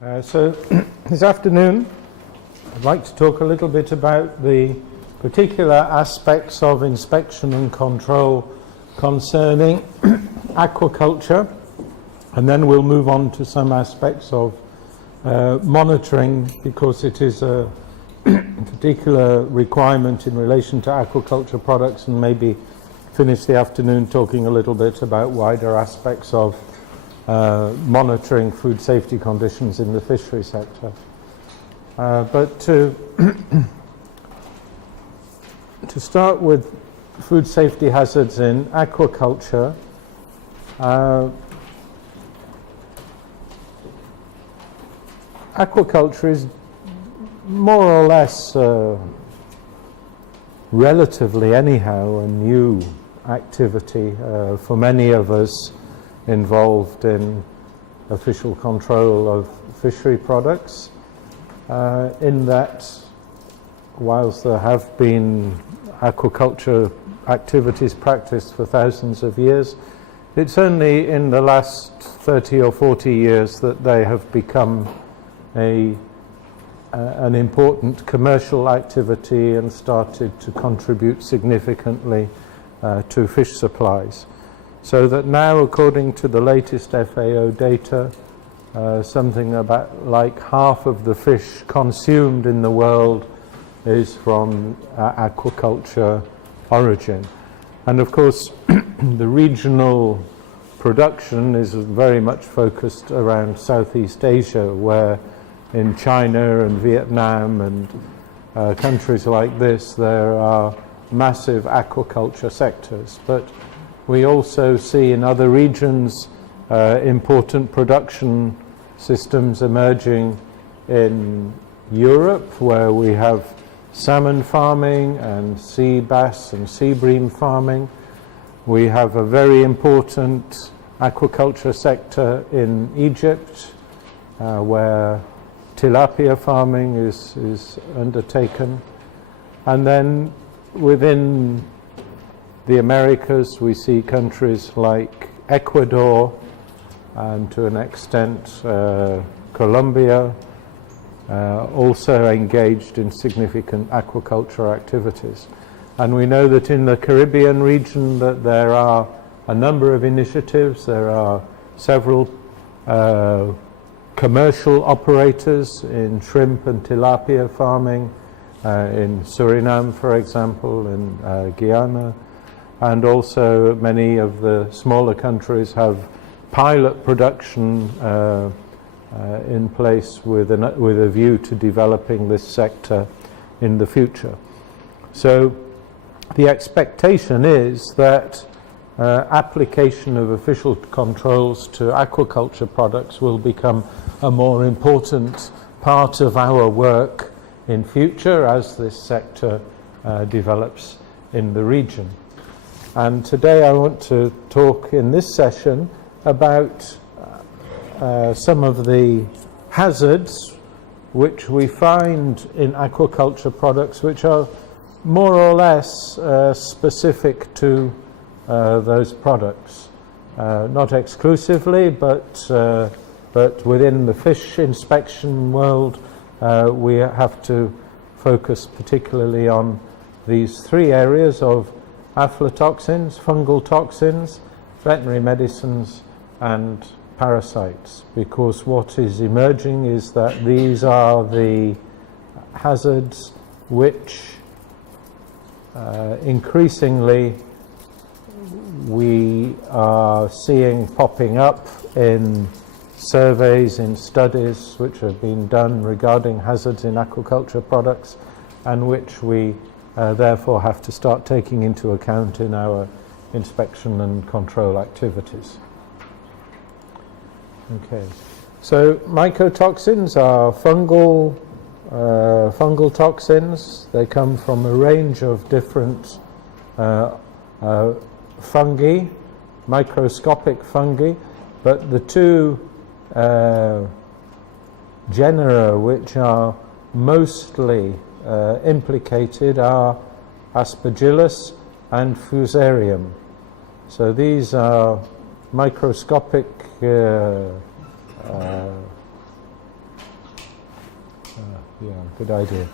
So this afternoon I'd like to talk a little bit about the particular aspects of inspection and control concerning aquaculture, and then we'll move on to some aspects of monitoring, because it is a particular requirement in relation to aquaculture products, and maybe finish the afternoon talking a little bit about wider aspects of monitoring food safety conditions in the fishery sector. But to start with food safety hazards in aquaculture, aquaculture is more or less, relatively anyhow, a new activity for many of us involved in official control of fishery products, in that whilst there have been aquaculture activities practiced for thousands of years, it's only in the last 30 or 40 years that they have become an important commercial activity and started to contribute significantly to fish supplies. So that now, according to the latest FAO data, something about like half of the fish consumed in the world is from aquaculture origin. And of course, the regional production is very much focused around Southeast Asia, where in China and Vietnam and countries like this, there are massive aquaculture sectors. But we also see in other regions important production systems emerging in Europe, where we have salmon farming and sea bass and sea bream farming. We have a very important aquaculture sector in Egypt, where tilapia farming is undertaken. And then within the Americas, we see countries like Ecuador and to an extent Colombia also engaged in significant aquaculture activities. And we know that in the Caribbean region that there are a number of initiatives. There are several commercial operators in shrimp and tilapia farming, in Suriname, for example, in Guyana. And also many of the smaller countries have pilot production in place with a view to developing this sector in the future. So the expectation is that application of official controls to aquaculture products will become a more important part of our work in future as this sector develops in the region. And today I want to talk in this session about some of the hazards which we find in aquaculture products, which are more or less specific to those products. Not exclusively, but within the fish inspection world, we have to focus particularly on these three areas of aflatoxins, fungal toxins, veterinary medicines, and parasites, because what is emerging is that these are the hazards which increasingly we are seeing popping up in surveys, in studies which have been done regarding hazards in aquaculture products, and which we therefore have to start taking into account in our inspection and control activities. Okay, so mycotoxins are fungal toxins. They come from a range of different fungi, microscopic fungi, but the two genera which are mostly implicated are Aspergillus and Fusarium. So these are microscopic Yeah, good idea.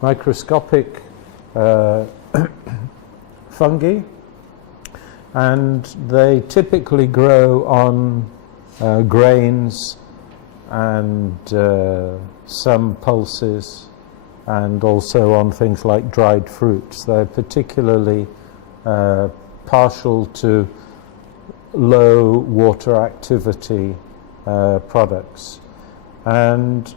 Microscopic fungi, and they typically grow on grains and some pulses, and also on things like dried fruits. They're particularly partial to low water activity products, and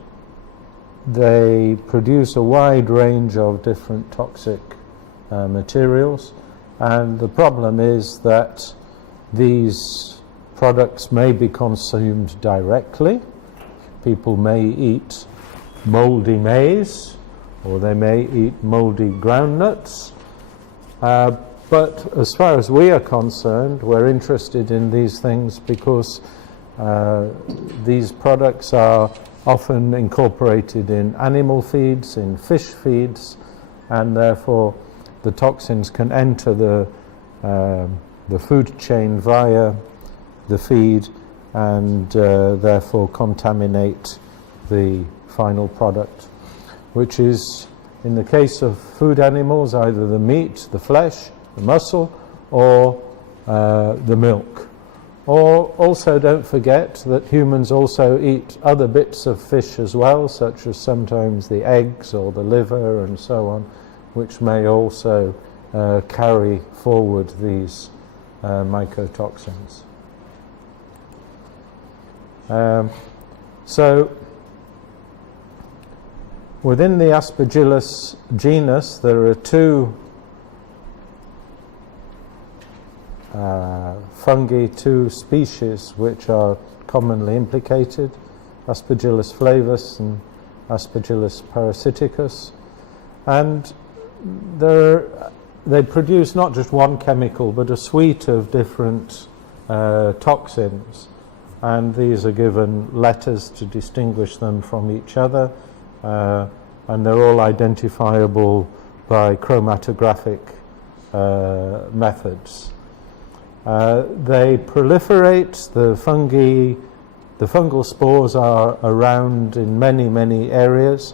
they produce a wide range of different toxic materials. And the problem is that these products may be consumed directly. People may eat moldy maize, or they may eat moldy groundnuts. But as far as we are concerned, we're interested in these things because these products are often incorporated in animal feeds, in fish feeds, and therefore the toxins can enter the food chain via the feed, and therefore contaminate the final product, which is, in the case of food animals, either the meat, the flesh, the muscle, or the milk. Or also, don't forget that humans also eat other bits of fish as well, such as sometimes the eggs or the liver and so on, which may also carry forward these mycotoxins. So within the Aspergillus genus, there are two fungi, two species which are commonly implicated, Aspergillus flavus and Aspergillus parasiticus, and they produce not just one chemical but a suite of different toxins, and these are given letters to distinguish them from each other, and they're all identifiable by chromatographic methods. They proliferate, the fungal spores are around in many, many areas.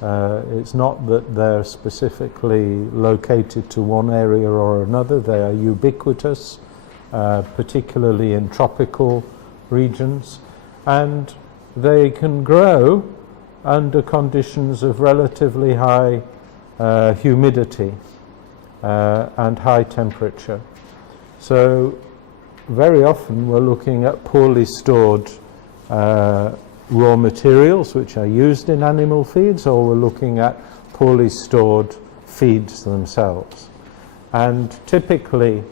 It's not that they're specifically located to one area or another, they are ubiquitous, particularly in tropical regions, and they can grow under conditions of relatively high humidity and high temperature. So very often we're looking at poorly stored raw materials which are used in animal feeds, or we're looking at poorly stored feeds themselves. And typically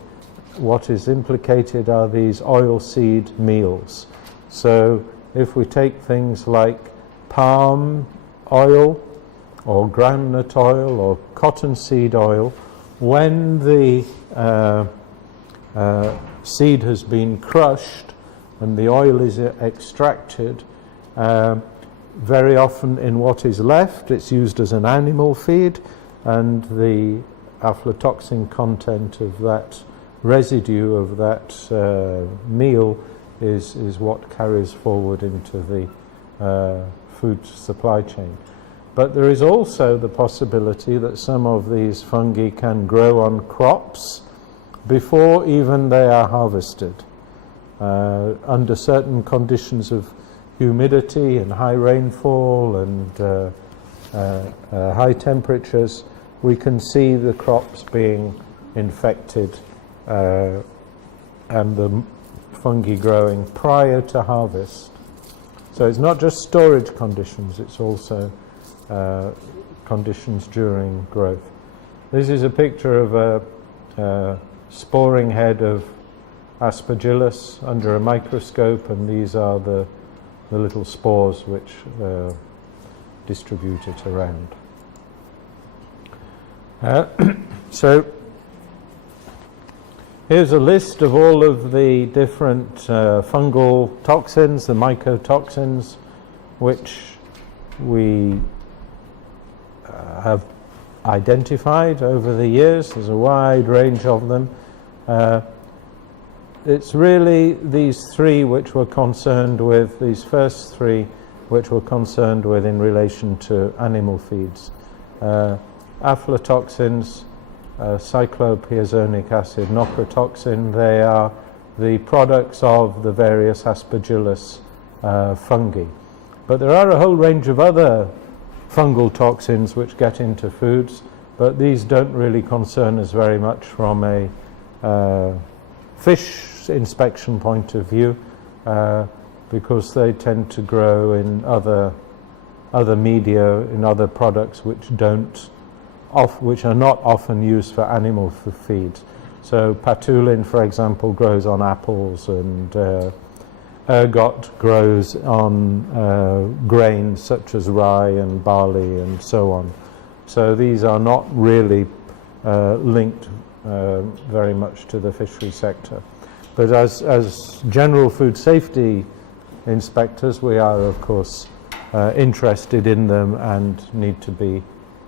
what is implicated are these oilseed meals. So if we take things like palm oil or groundnut oil or cottonseed oil, when the seed has been crushed and the oil is extracted, very often in what is left it's used as an animal feed, and the aflatoxin content of that residue of that meal is what carries forward into the food supply chain. But there is also the possibility that some of these fungi can grow on crops before even they are harvested. Under certain conditions of humidity and high rainfall and high temperatures, we can see the crops being infected and the fungi growing prior to harvest. So it's not just storage conditions, it's also conditions during growth. This is a picture of a sporing head of Aspergillus under a microscope, and these are the little spores which distribute it around. So here's a list of all of the different fungal toxins, the mycotoxins, which we have identified over the years. There's a wide range of them. It's really these three which we're concerned with, these first three, which we're concerned with in relation to animal feeds. Aflatoxins, cyclopiazonic acid, noprotoxin, they are the products of the various aspergillus fungi. But there are a whole range of other fungal toxins which get into foods, but these don't really concern us very much from a fish inspection point of view, because they tend to grow in other media, in other products which are not often used for animal feeds. So patulin, for example, grows on apples, and ergot grows on grains such as rye and barley and so on. So these are not really linked very much to the fishery sector. But as general food safety inspectors, we are of course interested in them and need to be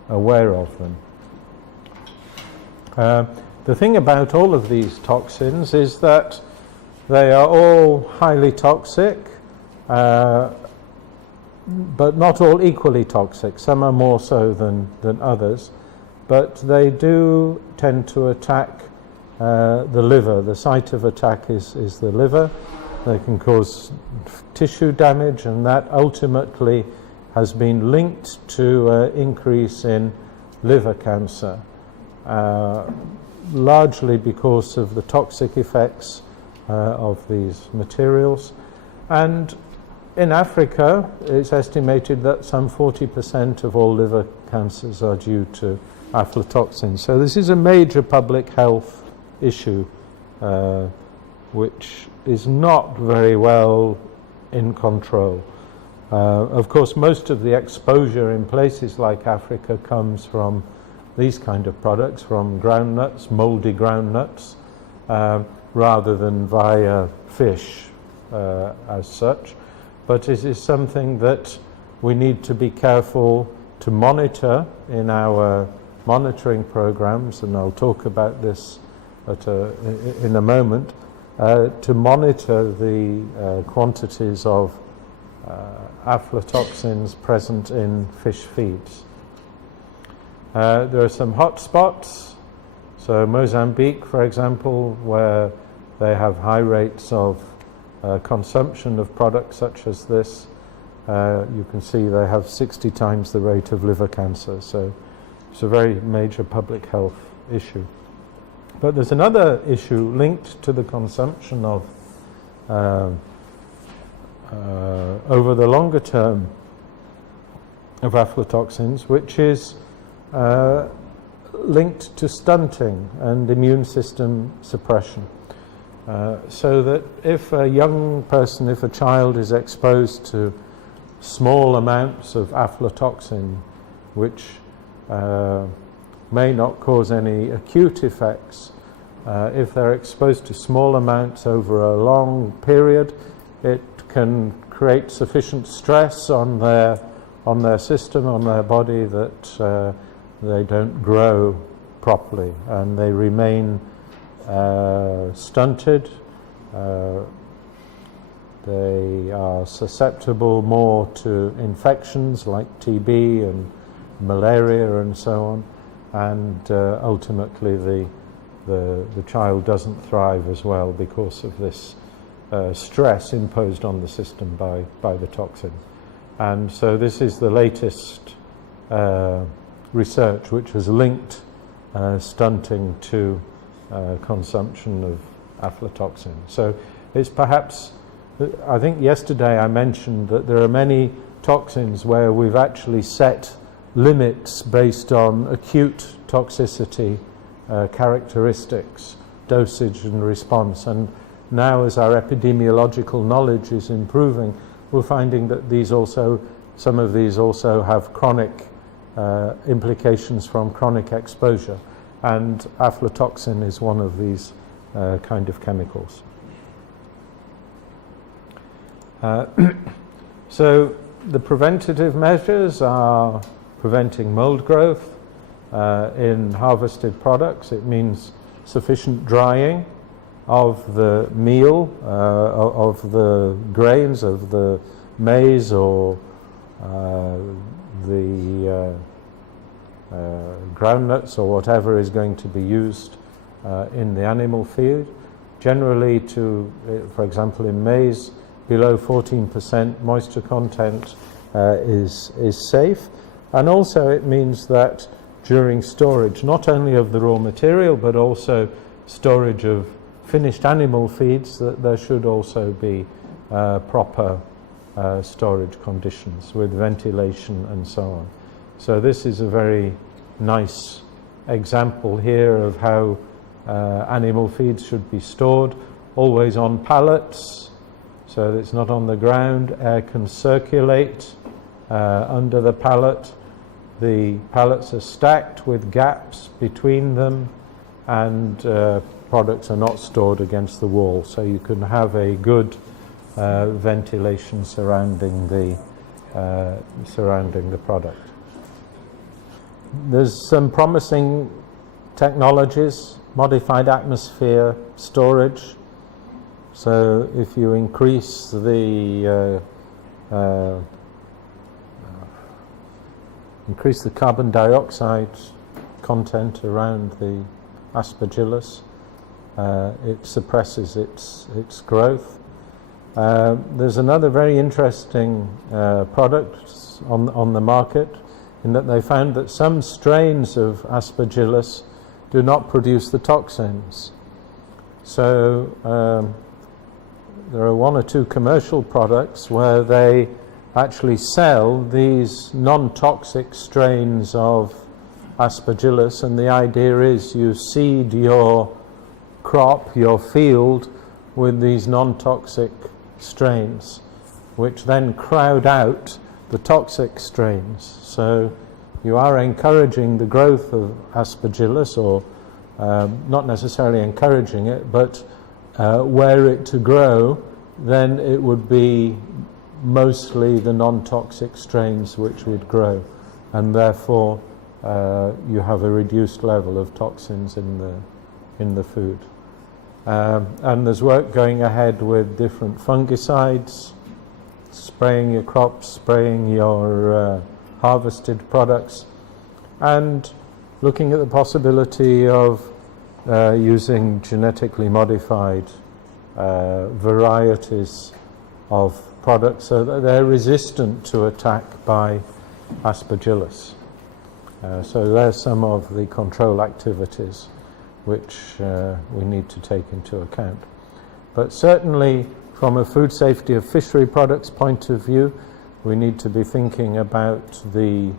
aware of them. The thing about all of these toxins is that they are all highly toxic, but not all equally toxic. Some are more so than others, but they do tend to attack the liver. The site of attack is the liver. They can cause tissue damage, and that ultimately has been linked to an increase in liver cancer, largely because of the toxic effects of these materials. And in Africa, it's estimated that some 40% of all liver cancers are due to aflatoxins. So this is a major public health issue, which is not very well in control. Of course, most of the exposure in places like Africa comes from these kind of products, from groundnuts, moldy groundnuts, rather than via fish as such. But it is something that we need to be careful to monitor in our monitoring programs, and I'll talk about this in a moment, to monitor the quantities of aflatoxins present in fish feeds. There are some hot spots. So Mozambique, for example, where they have high rates of consumption of products such as this, you can see they have 60 times the rate of liver cancer. So it's a very major public health issue. But there's another issue linked to the consumption of over the longer term of aflatoxins, which is linked to stunting and immune system suppression. So that if a young person, if a child is exposed to small amounts of aflatoxin, which may not cause any acute effects, if they're exposed to small amounts over a long period, it can create sufficient stress on their system, on their body, that they don't grow properly and they remain stunted. They are susceptible more to infections like TB and malaria and so on, and ultimately the child doesn't thrive as well because of this stress imposed on the system by the toxin. And so this is the latest research which has linked stunting to consumption of aflatoxin. So it's perhaps, I think yesterday I mentioned that there are many toxins where we've actually set limits based on acute toxicity characteristics, dosage and response. And now, as our epidemiological knowledge is improving, we're finding that some of these also have chronic implications from chronic exposure, and aflatoxin is one of these kind of chemicals. So the preventative measures are preventing mold growth in harvested products. It means sufficient drying of the meal, of the grains, of the maize or the groundnuts or whatever is going to be used in the animal feed. Generally, for example, in maize, below 14% moisture content is safe. And also it means that during storage, not only of the raw material, but also storage of finished animal feeds, that there should also be proper storage conditions with ventilation and so on. So this is a very nice example here of how animal feeds should be stored, always on pallets, so that it's not on the ground. Air can circulate under the pallet. The pallets are stacked with gaps between them, and products are not stored against the wall, so you can have a good ventilation surrounding the product. There's some promising technologies, modified atmosphere storage. So if you increase the carbon dioxide content around the Aspergillus, it suppresses its growth. There's another very interesting product on the market, in that they found that some strains of Aspergillus do not produce the toxins. So there are one or two commercial products where they actually sell these non-toxic strains of Aspergillus, and the idea is you seed your crop, your field, with these non-toxic strains, which then crowd out the toxic strains. So you are encouraging the growth of Aspergillus, or not necessarily encouraging it, but were it to grow, then it would be mostly the non-toxic strains which would grow, and therefore you have a reduced level of toxins in the food. And there's work going ahead with different fungicides, spraying your crops, spraying your harvested products, and looking at the possibility of using genetically modified varieties of products so that they're resistant to attack by Aspergillus. So there's some of the control activities which we need to take into account. But certainly from a food safety of fishery products point of view, we need to be thinking about the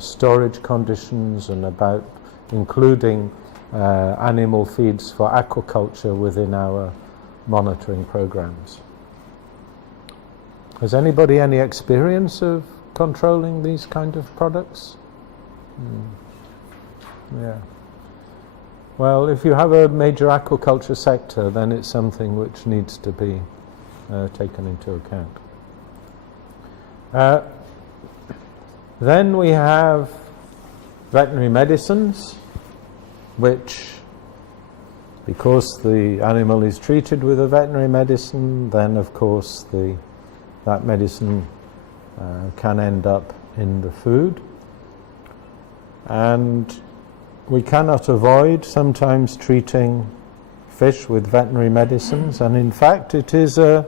storage conditions and about including animal feeds for aquaculture within our monitoring programs. Has anybody any experience of controlling these kind of products? Yeah. Well, if you have a major aquaculture sector, then it's something which needs to be taken into account. Then we have veterinary medicines, which, because the animal is treated with a veterinary medicine, then of course that medicine can end up in the food. And we cannot avoid sometimes treating fish with veterinary medicines, and in fact it is an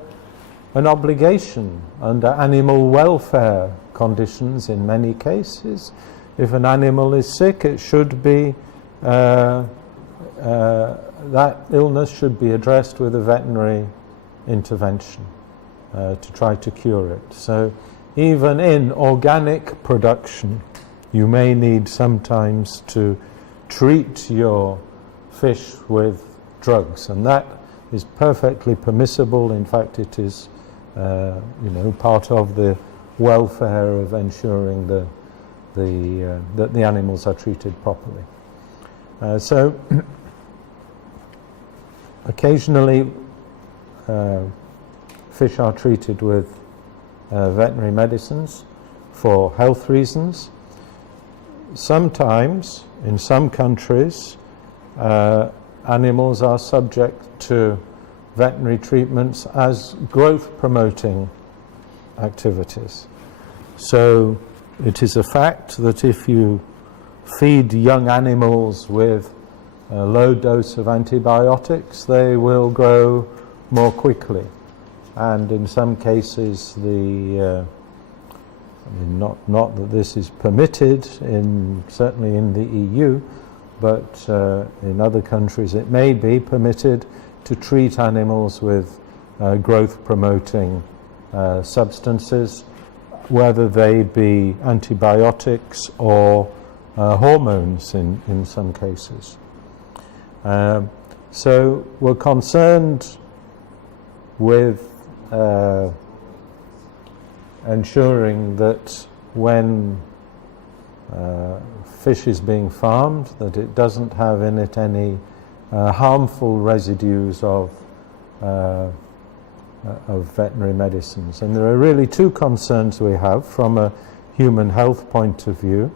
obligation under animal welfare conditions in many cases. If an animal is sick, it should be that illness should be addressed with a veterinary intervention to try to cure it. So even in organic production, you may need sometimes to treat your fish with drugs, and that is perfectly permissible. In fact, it is part of the welfare of ensuring that the animals are treated properly. So occasionally fish are treated with veterinary medicines for health reasons. Sometimes, in some countries, animals are subject to veterinary treatments as growth-promoting activities. So it is a fact that if you feed young animals with a low dose of antibiotics, they will grow more quickly. And in some cases, not that this is permitted, certainly in the EU, but in other countries it may be permitted to treat animals with growth-promoting substances, whether they be antibiotics or hormones in some cases. So we're concerned with ensuring that when fish is being farmed, that it doesn't have in it any harmful residues of veterinary medicines. And there are really two concerns we have from a human health point of view.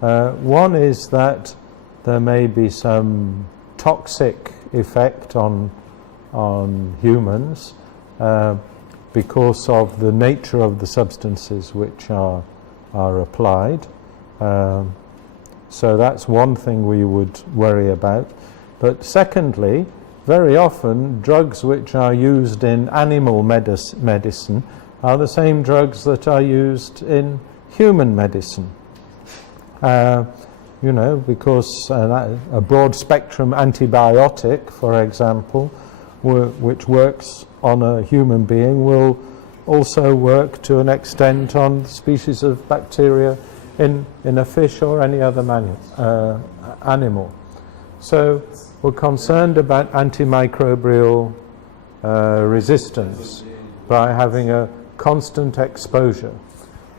One is that there may be some toxic effect on humans because of the nature of the substances which are applied. So that's one thing we would worry about. But secondly, very often drugs which are used in animal medicine are the same drugs that are used in human medicine. Because a broad spectrum antibiotic, for example, which works on a human being, will also work to an extent on species of bacteria in a fish or any other animal. So we're concerned about antimicrobial resistance by having a constant exposure.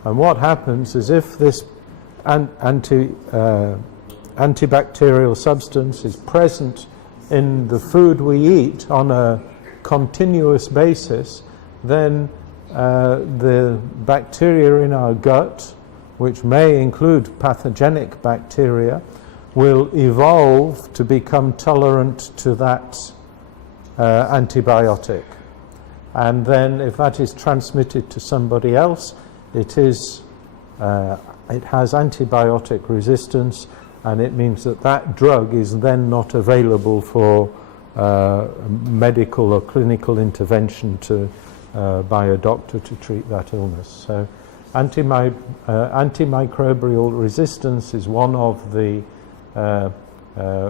And what happens is if this antibacterial substance is present in the food we eat on a continuous basis, then the bacteria in our gut, which may include pathogenic bacteria, will evolve to become tolerant to that antibiotic. And then if that is transmitted to somebody else, it has antibiotic resistance, and it means that drug is then not available for medical or clinical intervention by a doctor to treat that illness. So antimicrobial resistance is one of the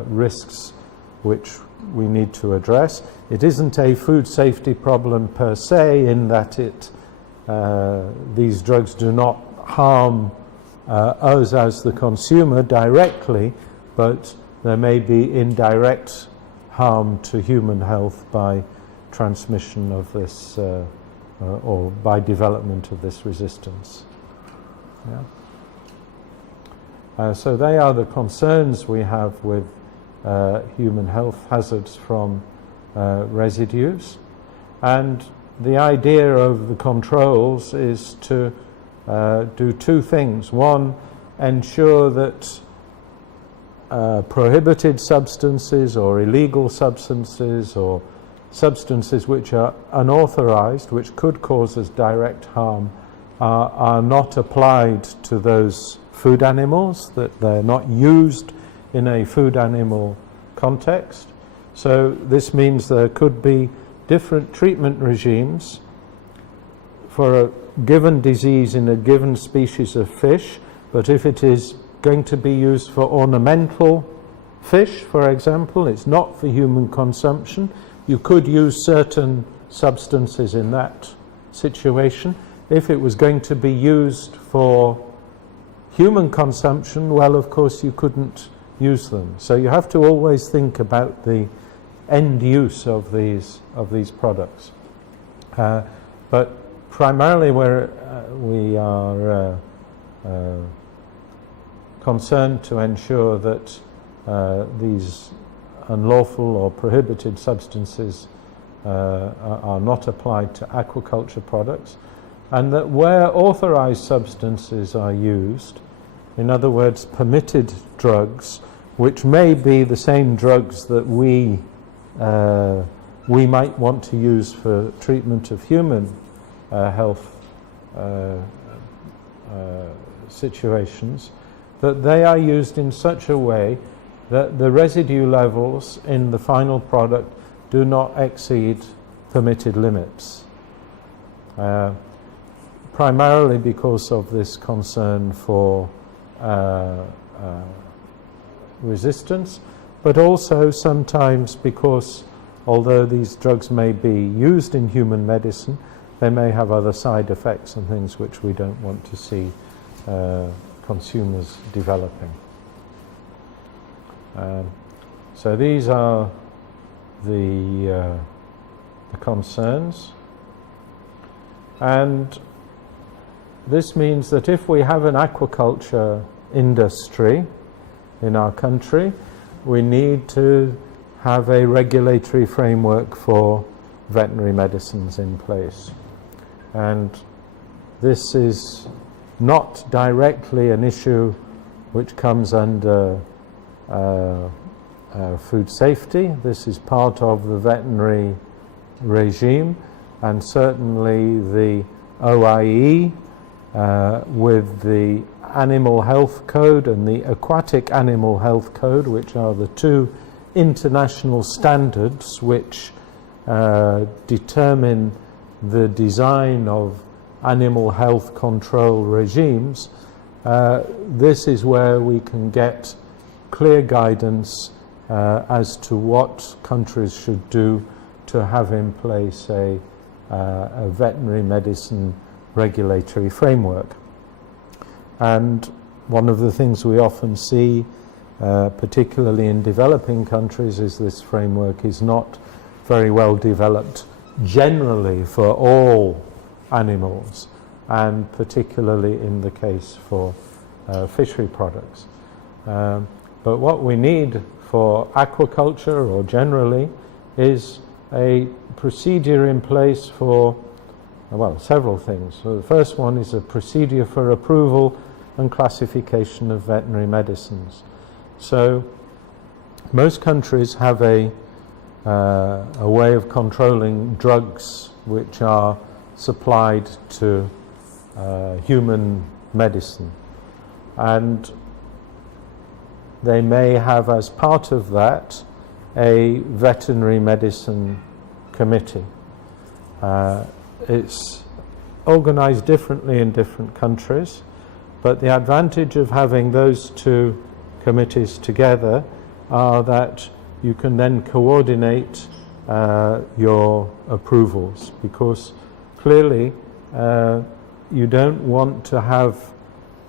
risks which we need to address. It isn't a food safety problem per se, in that these drugs do not harm us as the consumer directly, but there may be indirect harm to human health by transmission of this or by development of this resistance. So they are the concerns we have with human health hazards from residues. And the idea of the controls is to do two things. One, ensure that prohibited substances or illegal substances or substances which are unauthorized, which could cause us direct harm, are not applied to those food animals, that they're not used in a food animal context. So this means there could be different treatment regimes for a given disease in a given species of fish, but if it is going to be used for ornamental fish, for example, it's not for human consumption, you could use certain substances in that situation. If it was going to be used for human consumption, well, of course you couldn't use them. So you have to always think about the end use of these products. But primarily we are concerned to ensure that these unlawful or prohibited substances are not applied to aquaculture products, and that where authorized substances are used, in other words permitted drugs, which may be the same drugs that we might want to use for treatment of human health situations, that they are used in such a way that the residue levels in the final product do not exceed permitted limits. Primarily because of this concern for resistance, but also sometimes because although these drugs may be used in human medicine, they may have other side effects and things which we don't want to see consumers developing. So these are the concerns, and this means that if we have an aquaculture industry in our country, we need to have a regulatory framework for veterinary medicines in place. And this is not directly an issue which comes under food safety. This is part of the veterinary regime, and certainly the OIE with the Animal Health Code and the Aquatic Animal Health Code, which are the two international standards which determine the design of animal health control regimes. This is where we can get clear guidance as to what countries should do to have in place a veterinary medicine regulatory framework. And one of the things we often see, particularly in developing countries, is this framework is not very well developed generally for all animals, and particularly in the case for fishery products. But what we need for aquaculture, or generally, is a procedure in place for, well, several things. So the first one is a procedure for approval and classification of veterinary medicines. So most countries have a way of controlling drugs which are supplied to human medicine, and they may have as part of that a veterinary medicine committee. It's organized differently in different countries, but the advantage of having those two committees together are that you can then coordinate your approvals, because clearly you don't want to have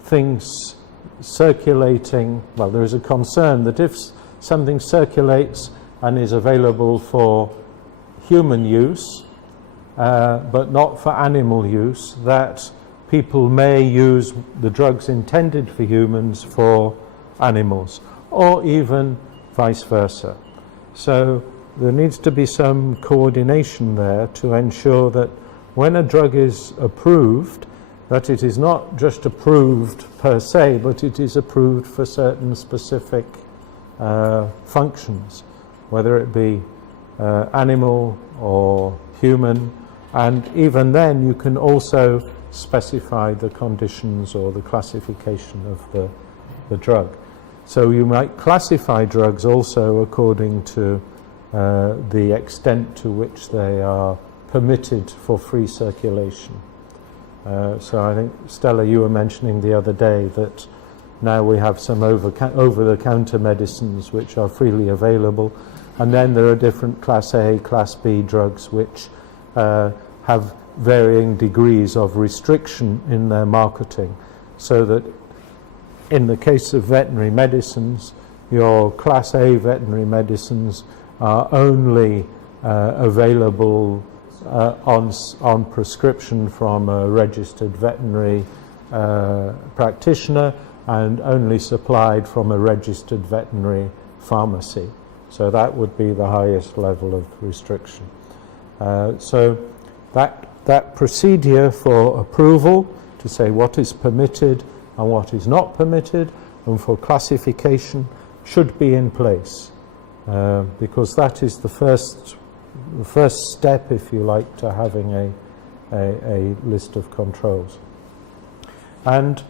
things circulating. Well, there is a concern that if something circulates and is available for human use but not for animal use, that people may use the drugs intended for humans for animals, or even vice versa. So there needs to be some coordination there to ensure that when a drug is approved, that it is not just approved per se, but it is approved for certain specific functions, whether it be animal or human, and even then you can also specify the conditions or the classification of the drug. So you might classify drugs also according to the extent to which they are permitted for free circulation. So I think, Stella, you were mentioning the other day that now we have some over-the-counter medicines which are freely available, and then there are different Class A, Class B drugs which have varying degrees of restriction in their marketing, so that in the case of veterinary medicines, your Class A veterinary medicines are only available on prescription from a registered veterinary practitioner, and only supplied from a registered veterinary pharmacy. So that would be the highest level of restriction. So that procedure for approval, to say what is permitted and what is not permitted, and for classification, should be in place, because that is the first step, if you like, to having a list of controls. And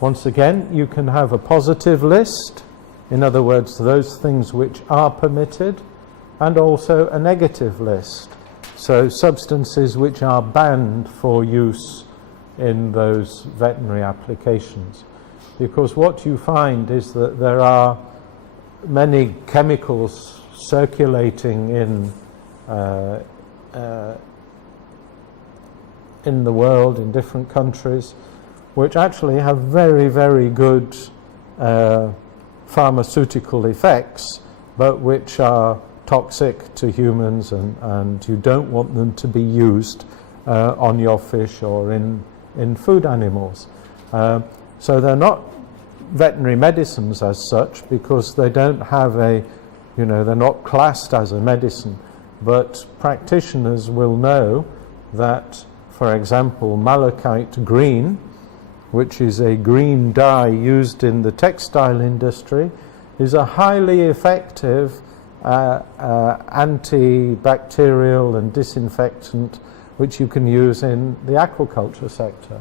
once again, you can have a positive list, in other words, those things which are permitted, and also a negative list, so substances which are banned for use in those veterinary applications. Because what you find is that there are many chemicals circulating in the world, in different countries, which actually have very, very good pharmaceutical effects, but which are toxic to humans, and you don't want them to be used on your fish or in food animals. So they're not veterinary medicines as such, because they don't have they're not classed as a medicine, but practitioners will know that, for example, malachite green, which is a green dye used in the textile industry, is a highly effective antibacterial and disinfectant which you can use in the aquaculture sector.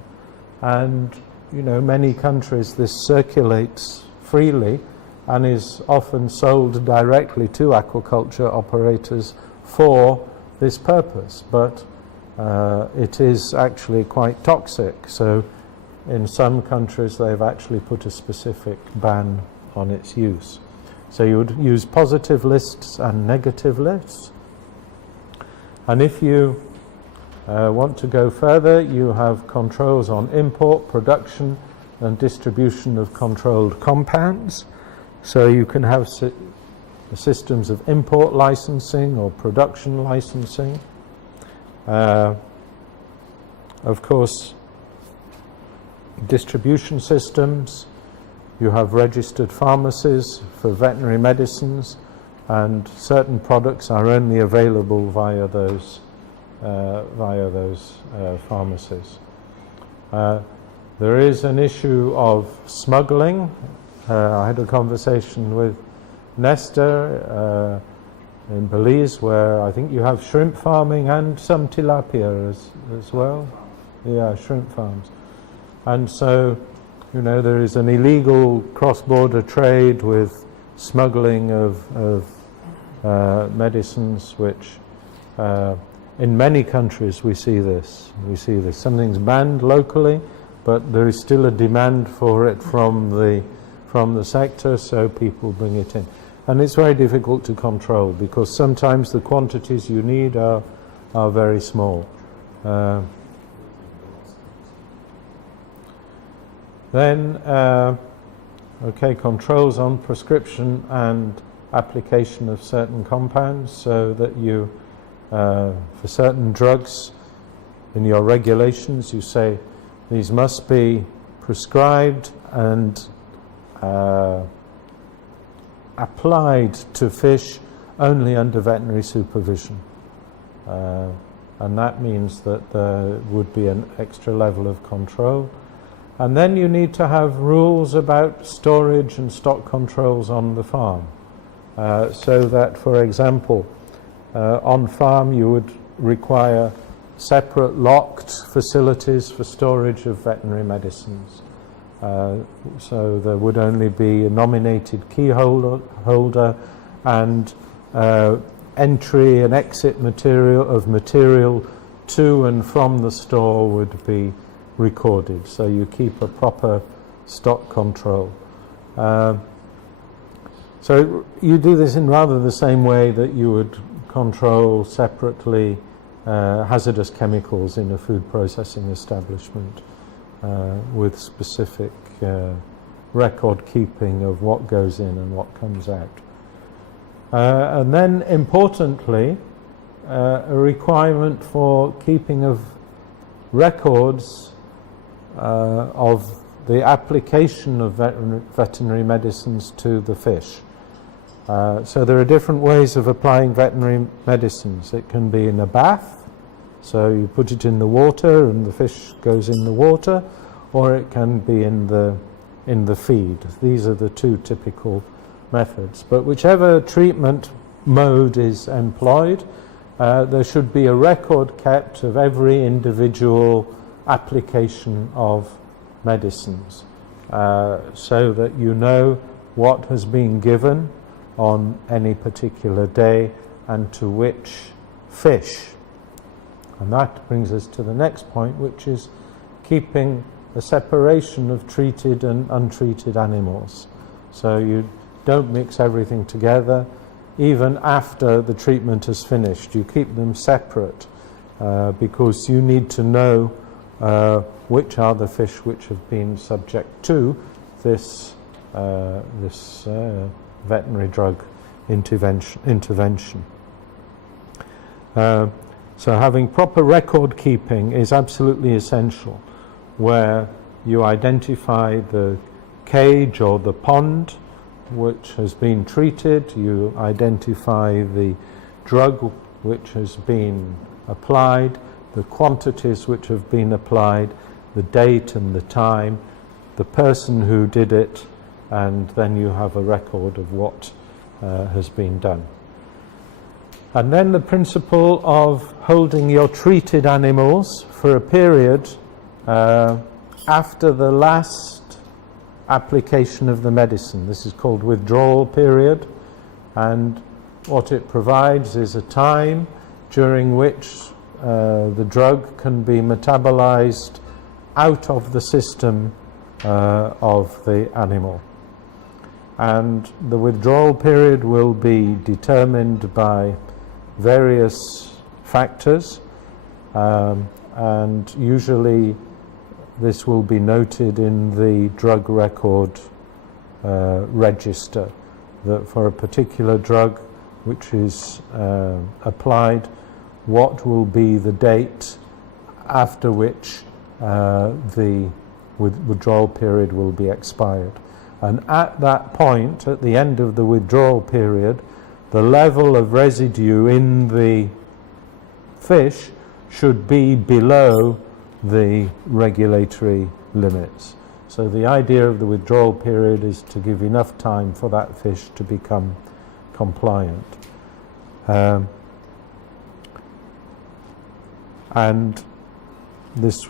And many countries this circulates freely and is often sold directly to aquaculture operators for this purpose, but it is actually quite toxic. So in some countries they've actually put a specific ban on its use. So you would use positive lists and negative lists. And if you want to go further, you have controls on import, production and distribution of controlled compounds. So you can have systems of import licensing or production licensing. Of course, distribution systems. You have registered pharmacies for veterinary medicines, and certain products are only available via those pharmacies. There is an issue of smuggling. I had a conversation with Nestor in Belize, where I think you have shrimp farming and some tilapia as well. Yeah, shrimp farms. And so, there is an illegal cross-border trade with smuggling of medicines, which in many countries we see this. Something's banned locally, but there is still a demand for it from the sector, so people bring it in. And it's very difficult to control, because sometimes the quantities you need are very small. Then, controls on prescription and application of certain compounds, so that you, for certain drugs, in your regulations, you say these must be prescribed and applied to fish only under veterinary supervision. And that means that there would be an extra level of control. And then you need to have rules about storage and stock controls on the farm. So that, for example, on farm you would require separate locked facilities for storage of veterinary medicines. So there would only be a nominated key holder, and entry and exit material to and from the store would be recorded. So you keep a proper stock control. So you do this in rather the same way that you would control separately hazardous chemicals in a food processing establishment, with specific record keeping of what goes in and what comes out. And then importantly, a requirement for keeping of records of the application of veterinary medicines to the fish. So there are different ways of applying veterinary medicines. It can be in a bath, so you put it in the water and the fish goes in the water, or it can be in the feed. These are the two typical methods. But whichever treatment mode is employed, there should be a record kept of every individual application of medicines, so that you know what has been given on any particular day and to which fish. And that brings us to the next point, which is keeping a separation of treated and untreated animals. So you don't mix everything together. Even after the treatment is finished, you keep them separate, because you need to know which are the fish which have been subject to this veterinary drug intervention. So having proper record keeping is absolutely essential, where you identify the cage or the pond which has been treated, you identify the drug which has been applied, the quantities which have been applied, the date and the time, the person who did it, and then you have a record of what has been done. And then the principle of holding your treated animals for a period after the last application of the medicine. This is called withdrawal period, and what it provides is a time during which the drug can be metabolized out of the system of the animal. And the withdrawal period will be determined by various factors, and usually this will be noted in the drug record register, that for a particular drug which is applied, what will be the date after which the withdrawal period will be expired. And at that point, at the end of the withdrawal period, the level of residue in the fish should be below the regulatory limits. So the idea of the withdrawal period is to give enough time for that fish to become compliant. And this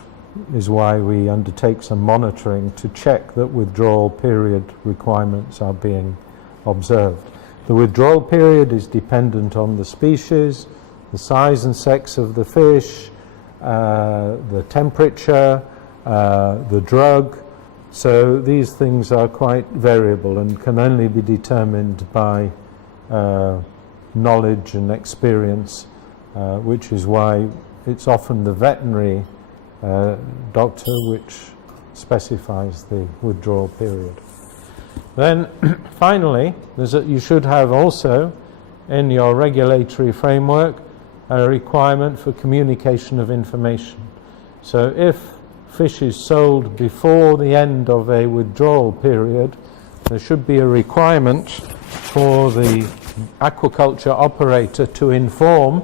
is why we undertake some monitoring to check that withdrawal period requirements are being observed. The withdrawal period is dependent on the species, the size and sex of the fish, the temperature, the drug. So these things are quite variable and can only be determined by knowledge and experience, which is why it's often the veterinary doctor which specifies the withdrawal period. Then finally, you should have also in your regulatory framework a requirement for communication of information. So if fish is sold before the end of a withdrawal period, there should be a requirement for the aquaculture operator to inform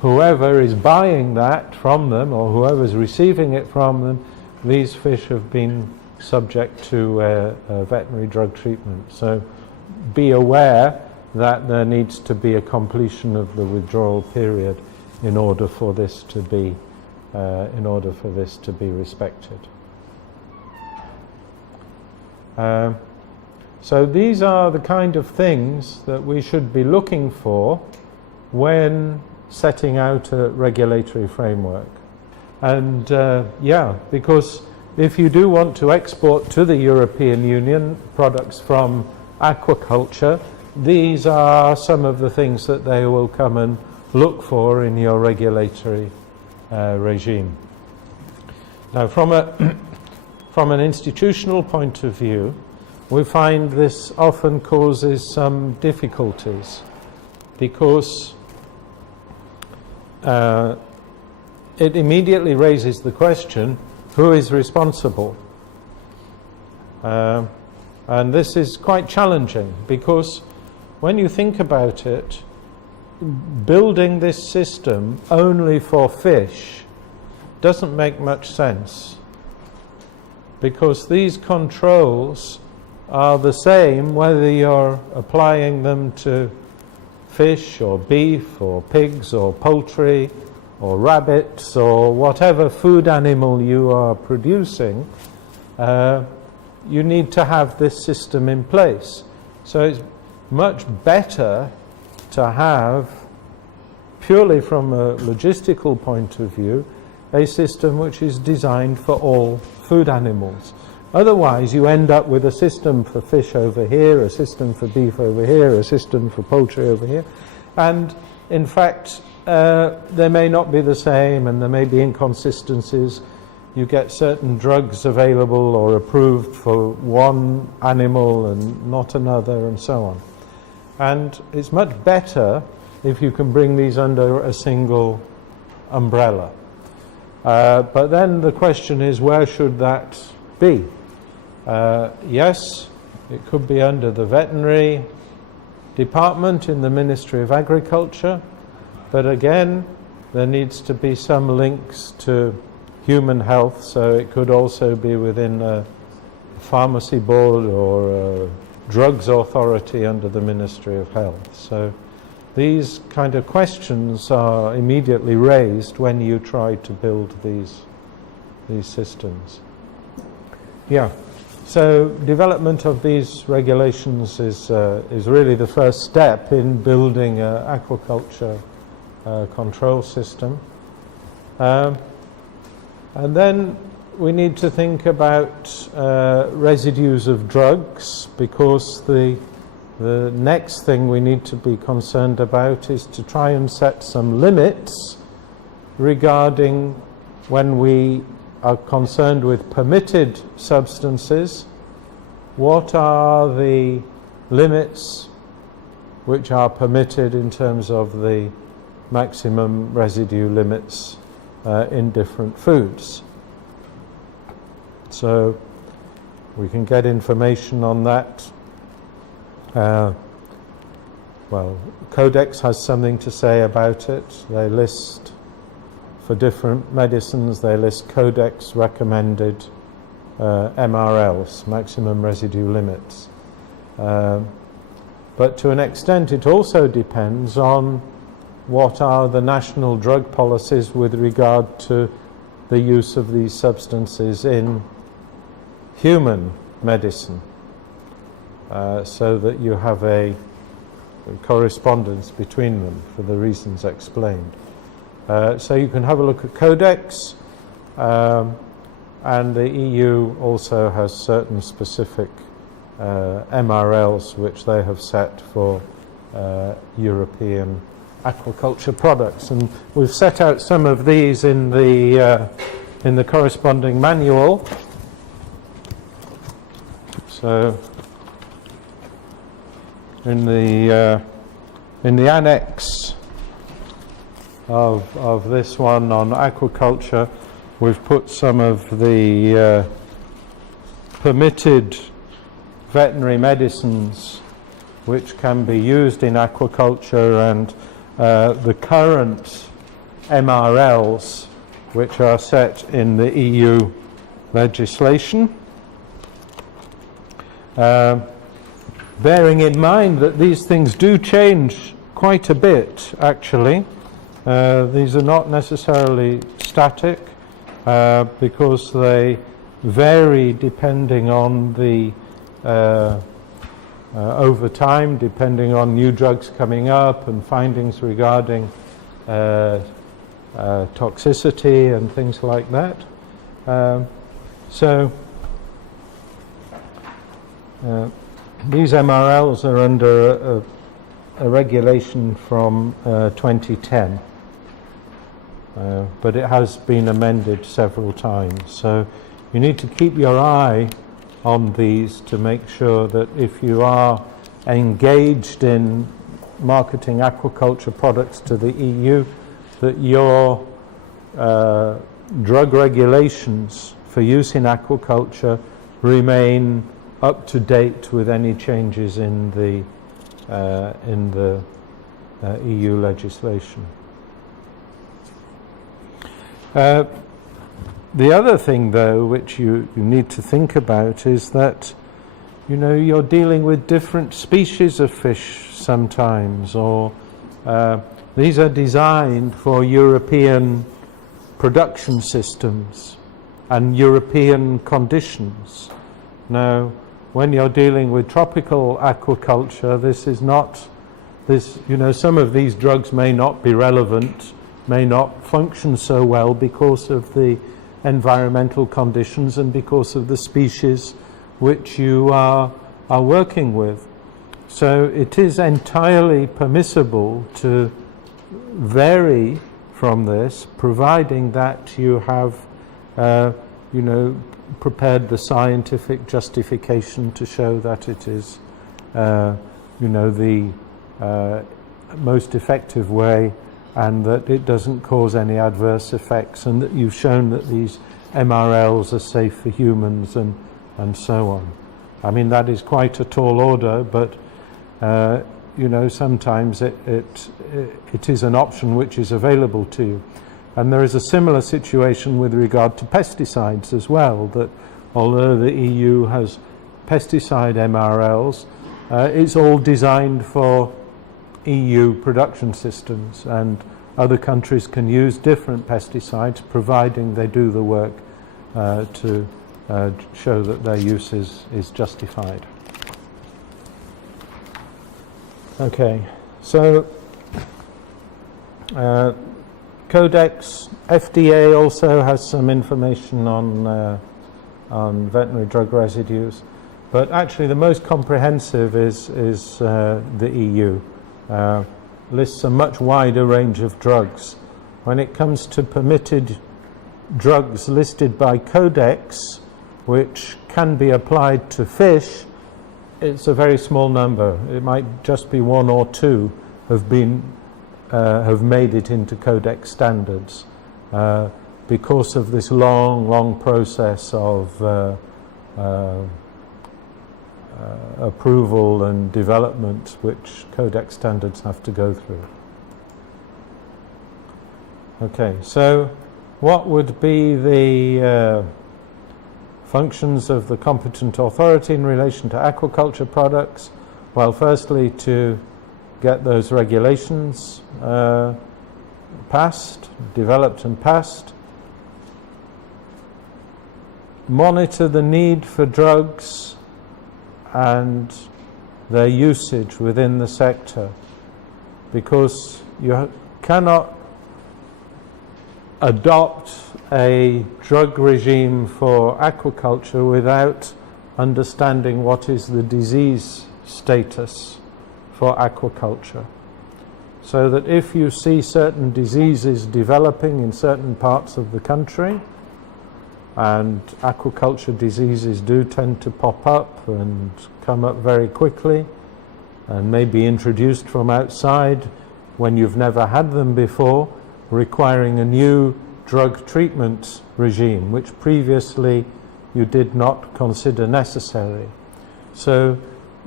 whoever is buying that from them or whoever is receiving it from them, these fish have been subject to a veterinary drug treatment. So be aware that there needs to be a completion of the withdrawal period in order for this to be respected. So these are the kind of things that we should be looking for when setting out a regulatory framework. And because if you do want to export to the European Union products from aquaculture, these are some of the things that they will come and look for in your regulatory regime. Now, from an institutional point of view, we find this often causes some difficulties because it immediately raises the question, who is responsible? And this is quite challenging because when you think about it, building this system only for fish doesn't make much sense, because these controls are the same whether you're applying them to fish or beef or pigs or poultry or rabbits or whatever food animal you are producing, you need to have this system in place. So it's much better to have, purely from a logistical point of view, a system which is designed for all food animals. Otherwise, you end up with a system for fish over here, a system for beef over here, a system for poultry over here, and in fact, they may not be the same, and there may be inconsistencies. You get certain drugs available or approved for one animal and not another, and so on. And it's much better if you can bring these under a single umbrella. But then the question is, where should that be? Yes, it could be under the veterinary department in the Ministry of Agriculture, but again, there needs to be some links to human health, so it could also be within a pharmacy board or a drugs authority under the Ministry of Health. So these kind of questions are immediately raised when you try to build these systems. Yeah. So development of these regulations is really the first step in building an aquaculture control system. And then we need to think about residues of drugs, because the next thing we need to be concerned about is to try and set some limits regarding when we are concerned with permitted substances. What are the limits which are permitted in terms of the maximum residue limits in different foods? So we can get information on that. Well, Codex has something to say about it. They list, for different medicines, they list Codex recommended MRLs, maximum residue limits. But to an extent it also depends on what are the national drug policies with regard to the use of these substances in human medicine, so that you have a correspondence between them for the reasons explained. So you can have a look at Codex, and the EU also has certain specific MRLs which they have set for European aquaculture products, and we've set out some of these in the corresponding manual. So in the annex of this one on aquaculture, we've put some of the permitted veterinary medicines which can be used in aquaculture, and the current MRLs which are set in the EU legislation. Bearing in mind that these things do change quite a bit, actually. These are not necessarily static, because they vary depending on the over time, depending on new drugs coming up and findings regarding toxicity and things like that. These MRLs are under a regulation from 2010, but it has been amended several times. So you need to keep your eye on these to make sure that if you are engaged in marketing aquaculture products to the EU, that your drug regulations for use in aquaculture remain up to date with any changes in the EU legislation. The other thing, though, which you need to think about is that, you know, you're dealing with different species of fish sometimes, or These are designed for European production systems and European conditions. Now, when you're dealing with tropical aquaculture, this is not, some of these drugs may not be relevant, may not function so well because of the environmental conditions and because of the species which you are working with. So it is entirely permissible to vary from this, providing that you have, prepared the scientific justification to show that it is, the most effective way, and that it doesn't cause any adverse effects, and that you've shown that these MRLs are safe for humans and so on. I mean, that is quite a tall order, but sometimes it is an option which is available to you. And there is a similar situation with regard to pesticides as well, that although the EU has pesticide MRLs, it's all designed for EU production systems, and other countries can use different pesticides providing they do the work to show that their use is justified. Okay, so Codex, FDA also has some information on veterinary drug residues, but actually the most comprehensive is the EU. Lists a much wider range of drugs. When it comes to permitted drugs listed by Codex, which can be applied to fish, it's a very small number. It might just be one or two have made it into Codex standards because of this long process of approval and development which Codex standards have to go through. Okay, so what would be the functions of the competent authority in relation to aquaculture products? Well, firstly, to get those regulations passed, developed and passed, monitor the need for drugs and their usage within the sector, because you cannot adopt a drug regime for aquaculture without understanding what is the disease status for aquaculture. So that if you see certain diseases developing in certain parts of the country, and aquaculture diseases do tend to pop up and come up very quickly and may be introduced from outside when you've never had them before, requiring a new drug treatment regime which previously you did not consider necessary. So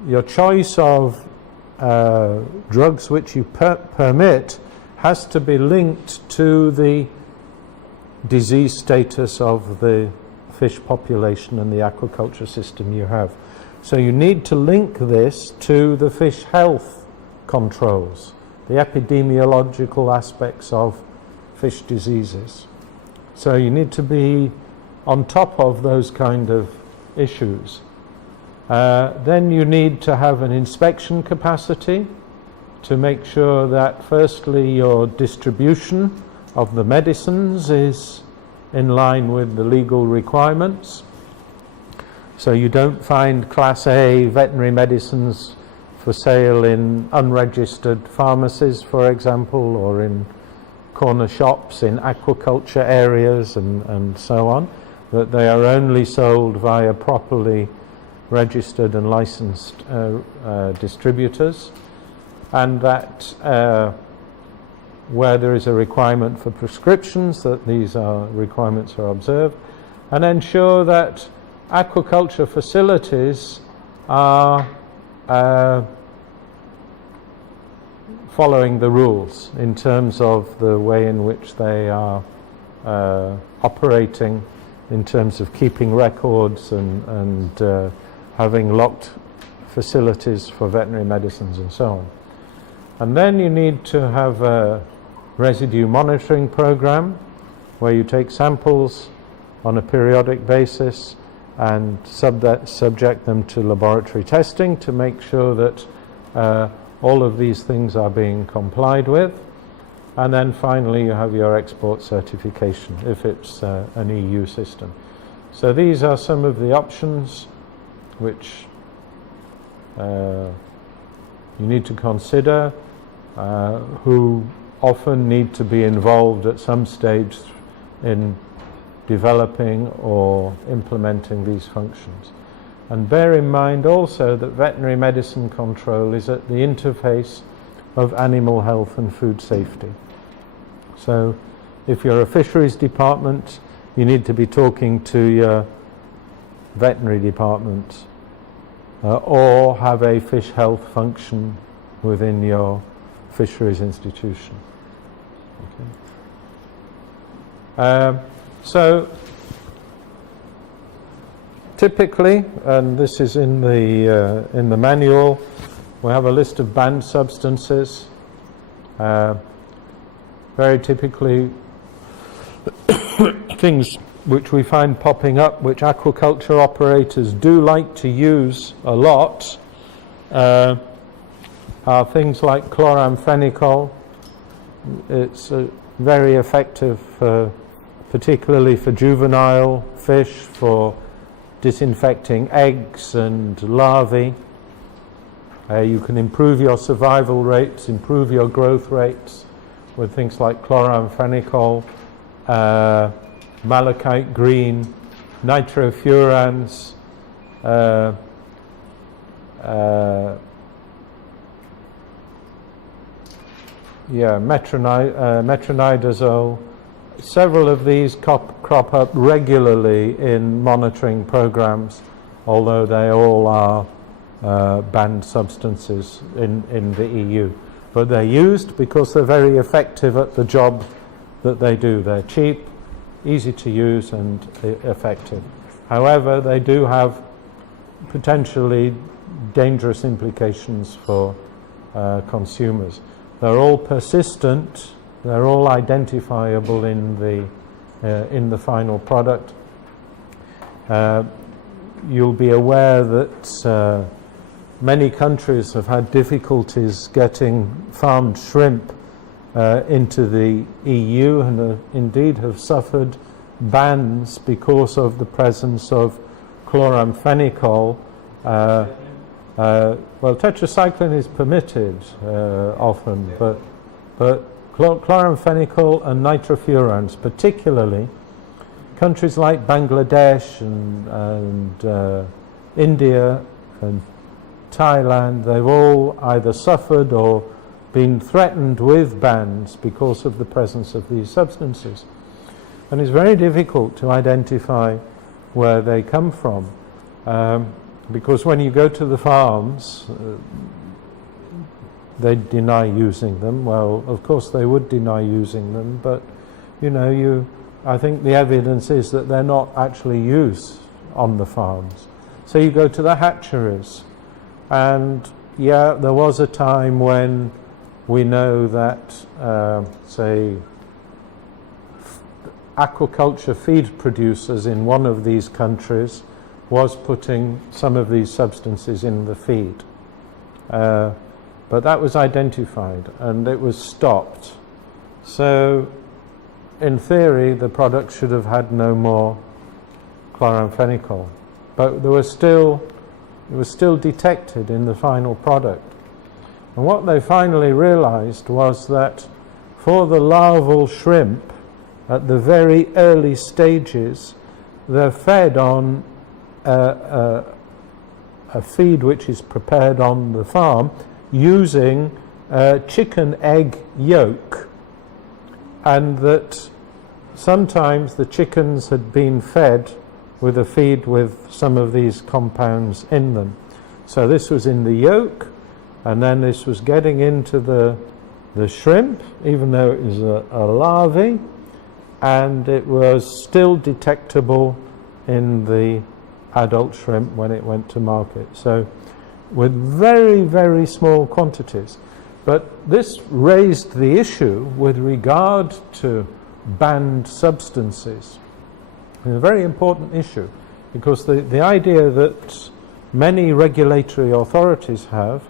your choice of drugs which you permit has to be linked to the disease status of the fish population and the aquaculture system you have. So you need to link this to the fish health controls, the epidemiological aspects of fish diseases. So you need to be on top of those kind of issues. Then you need to have an inspection capacity to make sure that firstly your distribution of the medicines is in line with the legal requirements. So you don't find Class A veterinary medicines for sale in unregistered pharmacies, for example, or in corner shops in aquaculture areas and so on, that they are only sold via properly registered and licensed distributors, and that where there is a requirement for prescriptions, that these requirements are observed, and ensure that aquaculture facilities are following the rules in terms of the way in which they are operating, in terms of keeping records and having locked facilities for veterinary medicines and so on. And then you need to have a residue monitoring program where you take samples on a periodic basis and subject them to laboratory testing to make sure that all of these things are being complied with. And then finally you have your export certification if it's an EU system. So these are some of the options which you need to consider, who often need to be involved at some stage in developing or implementing these functions. And bear in mind also that veterinary medicine control is at the interface of animal health and food safety. So if you're a fisheries department, you need to be talking to your veterinary department or have a fish health function within your fisheries institution. Okay. So typically, and this is in the manual, we have a list of banned substances. Very typically things which we find popping up, which aquaculture operators do like to use a lot, are things like chloramphenicol. It's very effective, particularly for juvenile fish, for disinfecting eggs and larvae. You can improve your survival rates, improve your growth rates with things like chloramphenicol, malachite green, nitrofurans, metronidazole. Several of these crop up regularly in monitoring programs, although they all are banned substances in the EU. But they're used because they're very effective at the job that they do. They're cheap, easy to use and effective. However, they do have potentially dangerous implications for consumers. They're all persistent, they're all identifiable in the final product. You'll be aware that many countries have had difficulties getting farmed shrimp into the EU and indeed have suffered bans because of the presence of chloramphenicol. Well, tetracycline is permitted often, but chloramphenicol and nitrofurans, particularly countries like Bangladesh and India and Thailand, they've all either suffered or been threatened with bans because of the presence of these substances. And it's very difficult to identify where they come from, because when you go to the farms, they deny using them. Well, of course they would deny using them, but I think the evidence is that they're not actually used on the farms. So you go to the hatcheries, and yeah, there was a time when we know that, say, aquaculture feed producers in one of these countries was putting some of these substances in the feed. But that was identified and it was stopped. So, in theory, the product should have had no more chloramphenicol. But it was still detected in the final product. And what they finally realized was that for the larval shrimp, at the very early stages, they're fed on a feed which is prepared on the farm using chicken egg yolk, and that sometimes the chickens had been fed with a feed with some of these compounds in them. So this was in the yolk, and then this was getting into the shrimp, even though it was a larvae, and it was still detectable in the adult shrimp when it went to market. So with very, very small quantities. But this raised the issue with regard to banned substances. It's a very important issue, because the idea that many regulatory authorities have,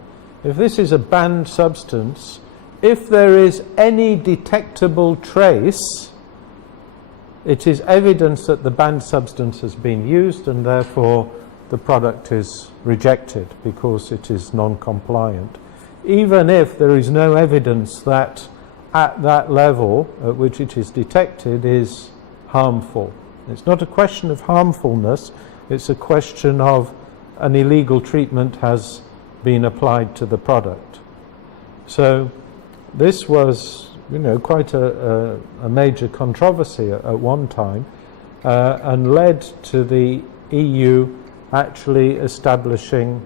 if this is a banned substance, if there is any detectable trace, it is evidence that the banned substance has been used, and therefore the product is rejected because it is non-compliant. Even if there is no evidence that at that level at which it is detected is harmful. It's not a question of harmfulness, it's a question of an illegal treatment has been applied to the product. So this was, quite a major controversy at one time, and led to the EU actually establishing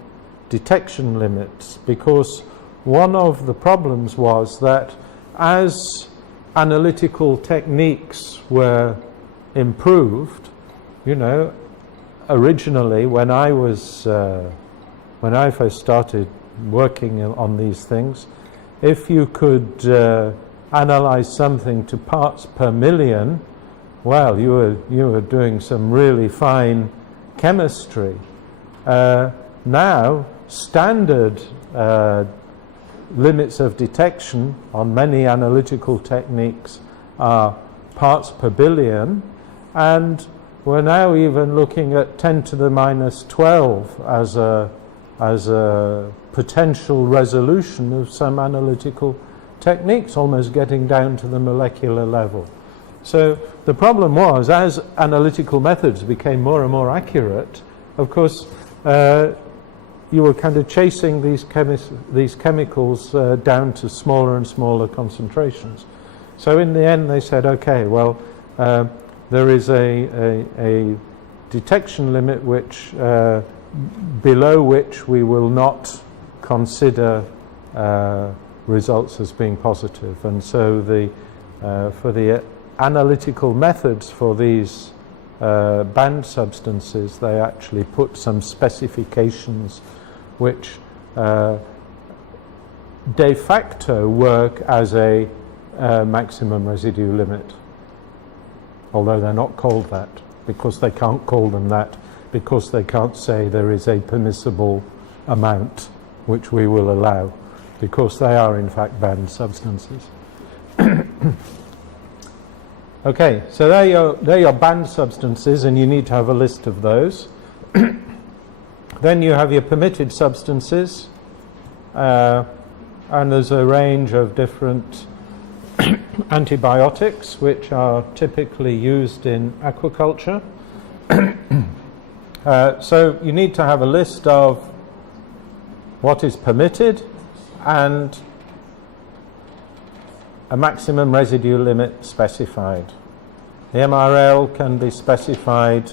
detection limits, because one of the problems was that as analytical techniques were improved, originally when I first started working on these things, if you could analyze something to parts per million, well, you were doing some really fine chemistry. Now, standard limits of detection on many analytical techniques are parts per billion, and we're now even looking at 10 to the minus 12 as a potential resolution of some analytical techniques, almost getting down to the molecular level. So the problem was, as analytical methods became more and more accurate, of course, you were kind of chasing these chemicals down to smaller and smaller concentrations. So in the end they said, okay, well, there is a detection limit which below which we will not consider results as being positive. And so for the analytical methods for these banned substances, they actually put some specifications which de facto work as a maximum residue limit, although they're not called that, because they can't call them that, because they can't say there is a permissible amount which we will allow, because they are in fact banned substances. Okay, so they're your banned substances, and you need to have a list of those. Then you have your permitted substances, and there's a range of different antibiotics which are typically used in aquaculture. So you need to have a list of what is permitted and a maximum residue limit specified. The MRL can be specified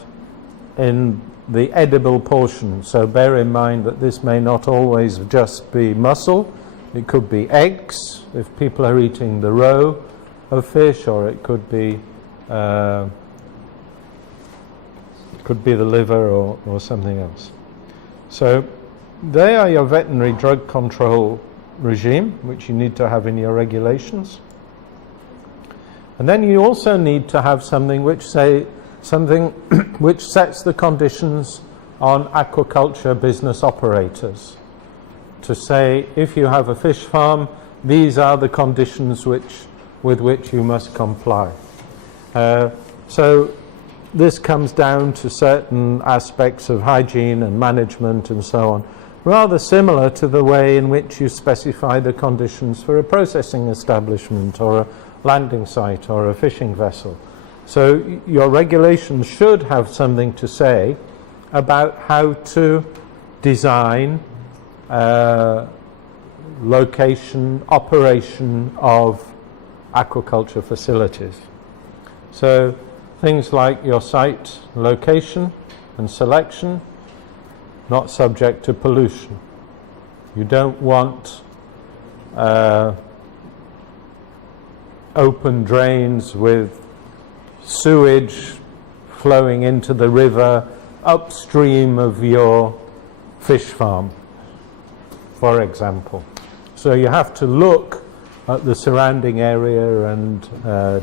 in the edible portion, so bear in mind that this may not always just be mussel. It could be eggs if people are eating the roe of fish, or it could be the liver or something else. So they are your veterinary drug control regime, which you need to have in your regulations. And then you also need to have something which which sets the conditions on aquaculture business operators, to say, if you have a fish farm, these are the conditions with which you must comply. So this comes down to certain aspects of hygiene and management and so on, rather similar to the way in which you specify the conditions for a processing establishment or a landing site or a fishing vessel. So your regulations should have something to say about how to design location, operation of aquaculture facilities. So things like your site location and selection, not subject to pollution. You don't want open drains with sewage flowing into the river upstream of your fish farm, for example. So you have to look at the surrounding area and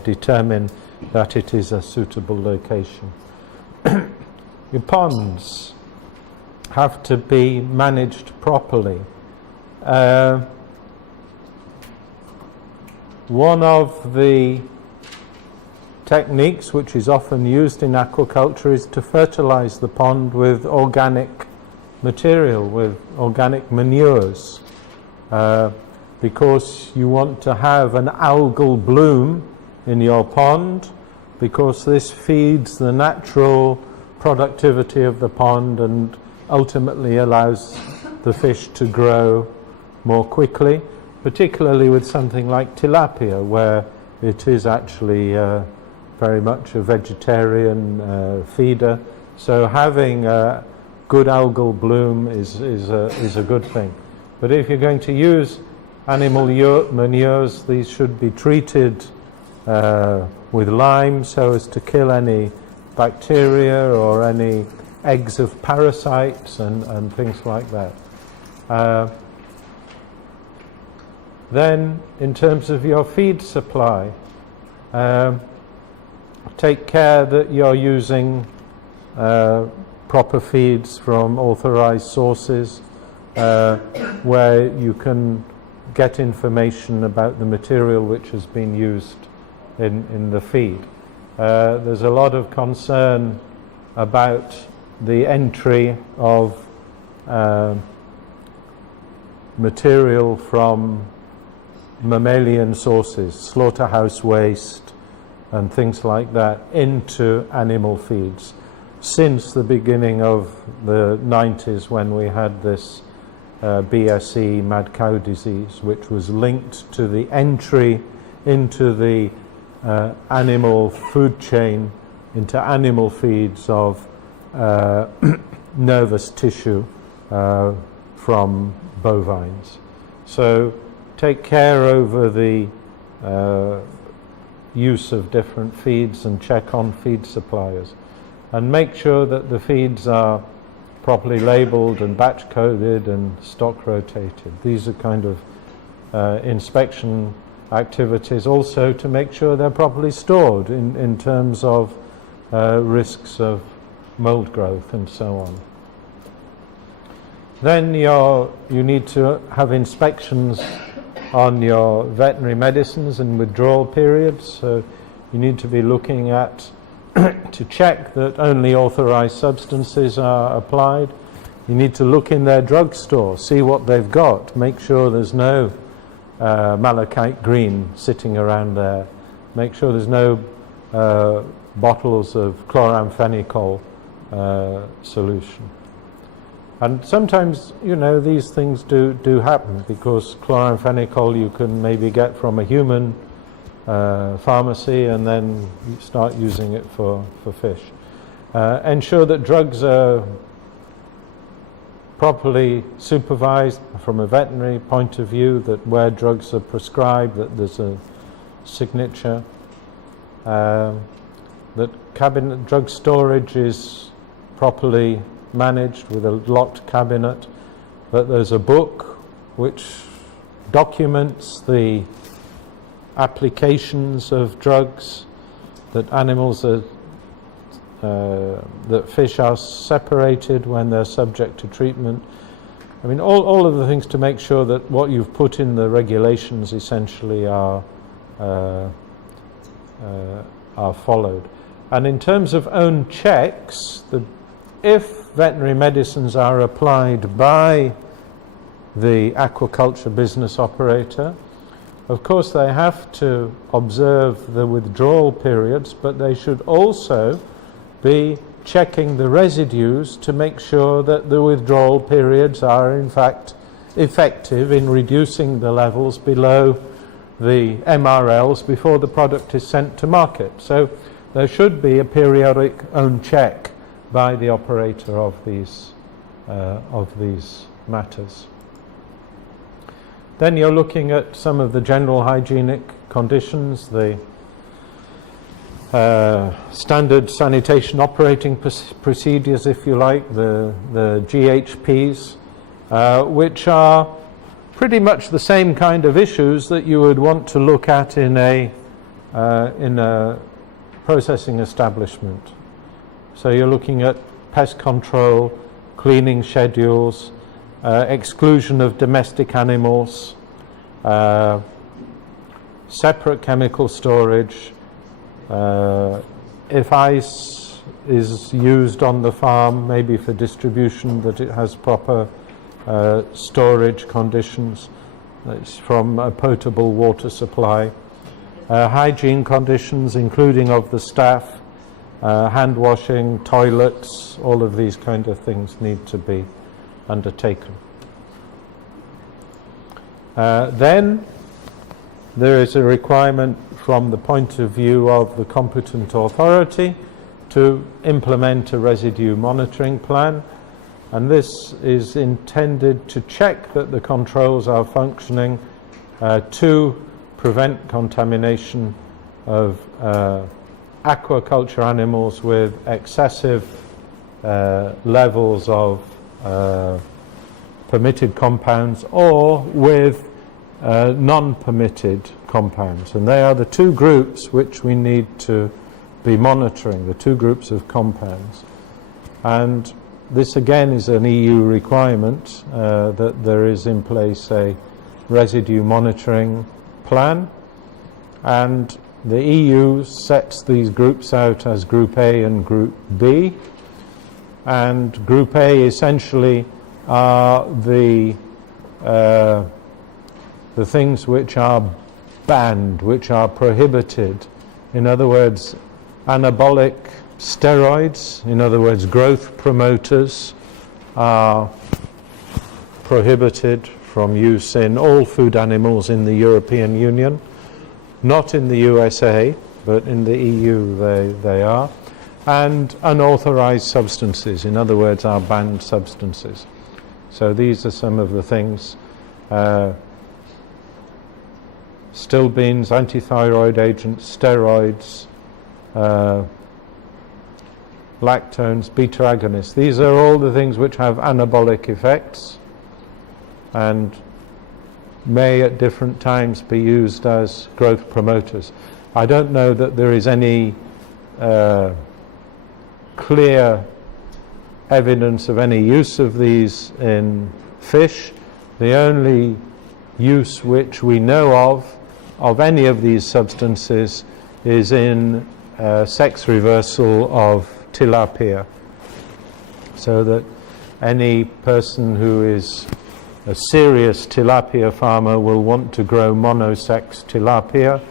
determine that it is a suitable location. Your ponds have to be managed properly. One of the techniques which is often used in aquaculture is to fertilize the pond with organic material, with organic manures, because you want to have an algal bloom in your pond, because this feeds the natural productivity of the pond and ultimately allows the fish to grow more quickly, particularly with something like tilapia, where it is actually very much a vegetarian feeder. So having a good algal bloom is a good thing. But if you're going to use animal manures, these should be treated with lime so as to kill any bacteria or any eggs of parasites and things like that. Then, in terms of your feed supply, take care that you're using proper feeds from authorized sources where you can get information about the material which has been used in the feed. There's a lot of concern about the entry of material from mammalian sources, slaughterhouse waste and things like that, into animal feeds since the beginning of the 90s, when we had this BSE, mad cow disease, which was linked to the entry into the animal food chain, into animal feeds of nervous tissue from bovines. So take care over the use of different feeds and check on feed suppliers, and make sure that the feeds are properly labeled and batch coded and stock rotated. These are kind of inspection activities also to make sure they're properly stored in terms of risks of mold growth and so on. Then you need to have inspections on your veterinary medicines and withdrawal periods. So you need to be looking at to check that only authorized substances are applied. You need to look in their drugstore, see what they've got, make sure there's no malachite green sitting around there, make sure there's no bottles of chloramphenicol solution. And sometimes, you know, these things do happen, because chloramphenicol you can maybe get from a human pharmacy and then you start using it for fish. Ensure that drugs are properly supervised from a veterinary point of view, that where drugs are prescribed, that there's a signature, that drug storage is properly managed with a locked cabinet, that there's a book which documents the applications of drugs, that animals are that fish are separated when they're subject to treatment. I mean, all of the things to make sure that what you've put in the regulations essentially are followed. And in terms of own checks, if veterinary medicines are applied by the aquaculture business operator, of course they have to observe the withdrawal periods, but they should also be checking the residues to make sure that the withdrawal periods are in fact effective in reducing the levels below the MRLs before the product is sent to market. So there should be a periodic own check by the operator of these matters. Then you're looking at some of the general hygienic conditions, the standard sanitation operating procedures, if you like, the GHPs, which are pretty much the same kind of issues that you would want to look at in a processing establishment. So you're looking at pest control, cleaning schedules, exclusion of domestic animals, separate chemical storage, if ice is used on the farm, maybe for distribution, that it has proper storage conditions. It's from a potable water supply. Hygiene conditions, including of the staff, hand washing, toilets, all of these kind of things need to be undertaken. Then there is a requirement from the point of view of the competent authority to implement a residue monitoring plan, and this is intended to check that the controls are functioning to prevent contamination of aquaculture animals with excessive levels of permitted compounds or with non-permitted compounds. And they are the two groups which we need to be monitoring, the two groups of compounds. And this again is an EU requirement, that there is in place a residue monitoring plan, and the EU sets these groups out as Group A and Group B, and Group A essentially are the things which are banned, which are prohibited. In other words, anabolic steroids, in other words, growth promoters, are prohibited from use in all food animals in the European Union. Not in the USA, but in the EU they are. And unauthorized substances, in other words, are banned substances. So these are some of the things. Still beans, antithyroid agents, steroids, lactones, beta agonists. These are all the things which have anabolic effects and may at different times be used as growth promoters. I don't know that there is any clear evidence of any use of these in fish. The only use which we know of any of these substances is in sex reversal of tilapia, so that any person who is a serious tilapia farmer will want to grow monosex tilapia,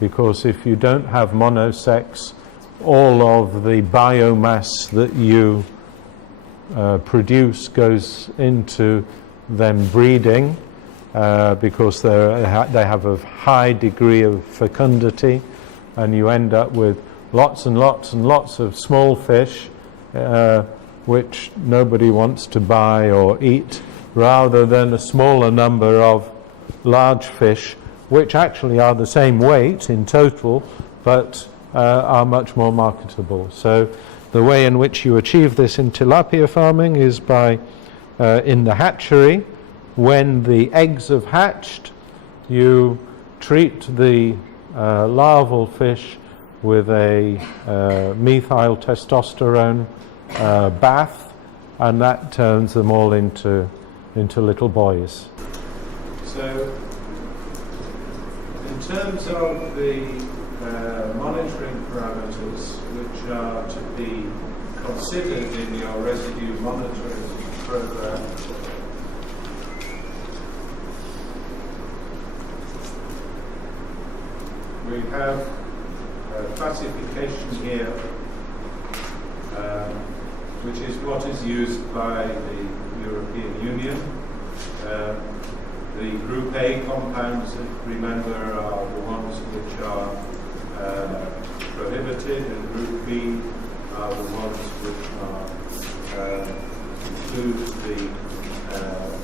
because if you don't have monosex, all of the biomass that you produce goes into them breeding, because they have a high degree of fecundity, and you end up with lots and lots and lots of small fish which nobody wants to buy or eat, rather than a smaller number of large fish which actually are the same weight in total but are much more marketable. So the way in which you achieve this in tilapia farming is by in the hatchery, when the eggs have hatched, you treat the larval fish with a methyl testosterone bath, and that turns them all into little boys. So in terms of the monitoring parameters which are to be considered in your residue monitoring program, we have a classification here, which is what is used by the European Union. The Group A compounds, remember, are the ones which are prohibited, and Group B are the ones which include the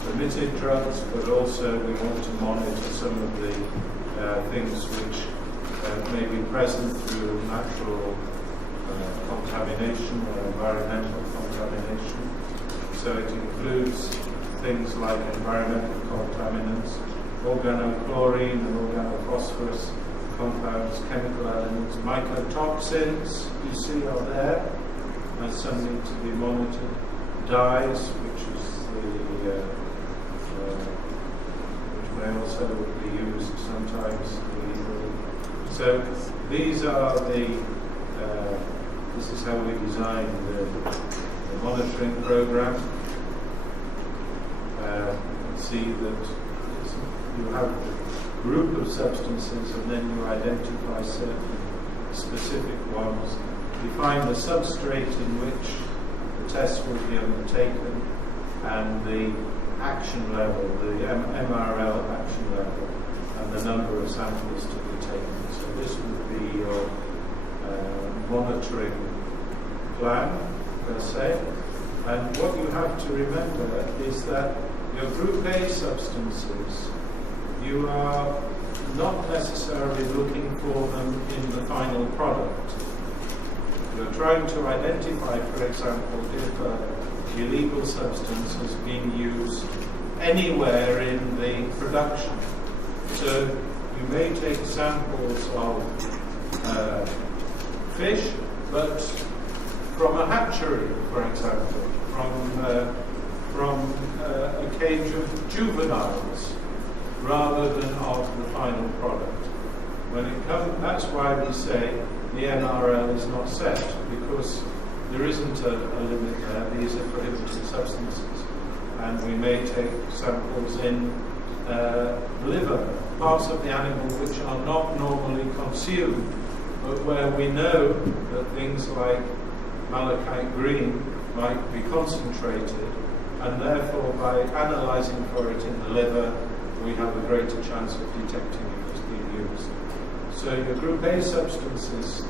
permitted drugs, but also we want to monitor some of the things which may be present through natural contamination or environmental contamination. So it includes things like environmental contaminants, organochlorine and organophosphorus compounds, chemical elements, mycotoxins, you see are there, as something to be monitored, dyes, which is which may also be used sometimes illegally. So these are this is how we design the monitoring program. See that you have a group of substances and then you identify certain specific ones, define the substrate in which the tests will be undertaken, and the action level, the MRL action level, and the number of samples to be taken. So this would be your monitoring plan, per se. And what you have to remember is that your group A substances, you are not necessarily looking for them in the final product. You're trying to identify, for example, if an illegal substance has been used anywhere in the production. So you may take samples of fish, but from a hatchery, for example, from a cage of juveniles, rather than of the final product. When it comes, that's why we say the NRL is not set, because there isn't a limit there. These are prohibited substances, and we may take samples in liver, parts of the animal which are not normally consumed, but where we know that things like malachite green might be concentrated, and therefore by analysing for it in the liver, we have a greater chance of detecting if it's being used. So your group A substances,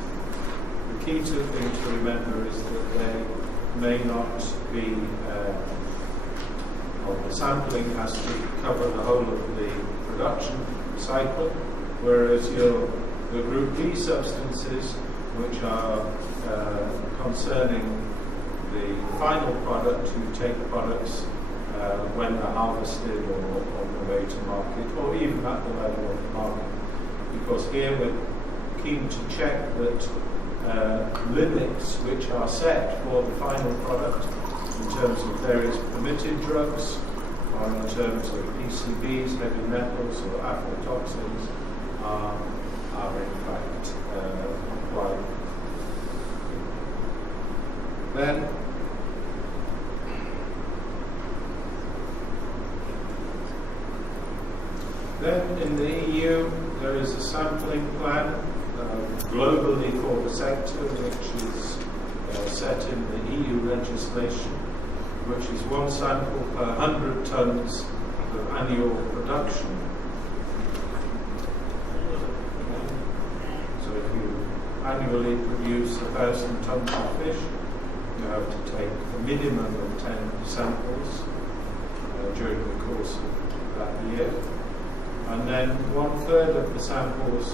the key thing to remember is that they may not be, the sampling has to cover the whole of the production cycle, whereas your group B substances, which are concerning the final product, you take products when they're harvested or on the way to market, or even at the level of the market. Because here we're keen to check that limits which are set for the final product in terms of various permitted drugs, or in terms of PCBs, heavy metals, or aflatoxins, are in fact applied. Then in the EU there is a sampling plan globally for the sector, which is set in the EU legislation, which is 1 sample per 100 tonnes of annual production. So if you annually produce 1,000 tonnes of fish, you have to take a minimum of 10 samples during the course of that year. And then 1/3 of the samples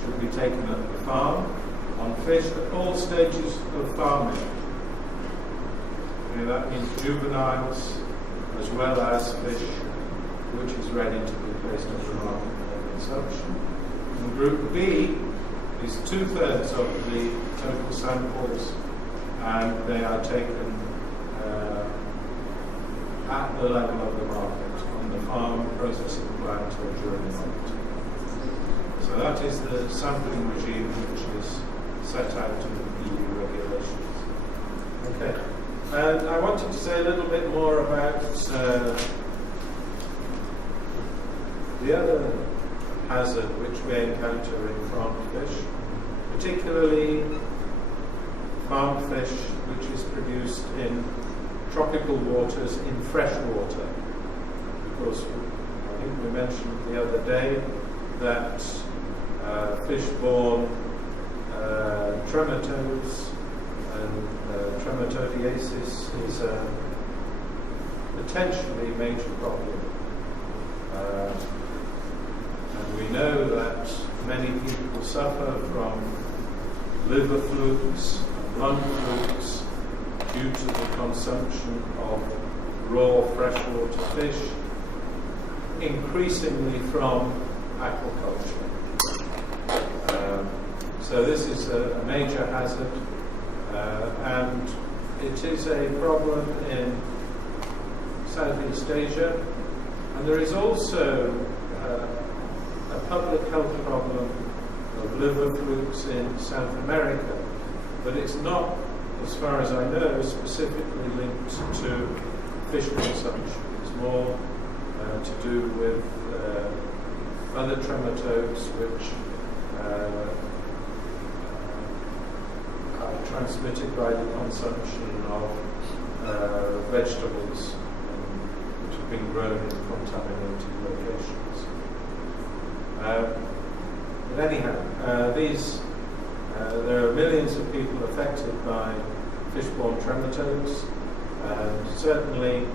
should be taken at the farm on fish at all stages of farming. That means juveniles as well as fish which is ready to be placed on the market for consumption. And group B is 2/3 of the total samples, and they are taken at the level of the market, on the farm, processing plant, or during the market. So that is the sampling regime which is set out in the EU regulations. Okay. And I wanted to say a little bit more about the other hazard which we encounter in farmed fish, particularly farmed fish which is produced in tropical waters in fresh water. Because I think we mentioned the other day that fish-borne trematodes and trematodiasis is a potentially major problem. And we know that many people suffer from liver flukes, lung flukes due to the consumption of raw freshwater fish, increasingly from aquaculture. So this is a major hazard, and it is a problem in Southeast Asia, and there is also a public health problem of liver flukes in South America, but it's not, as far as I know, specifically linked to fish consumption. It's more to do with other trematodes which are transmitted by the consumption of vegetables which have been grown in contaminated locations. But anyhow, there are millions of people affected by fish-borne trematodes, and certainly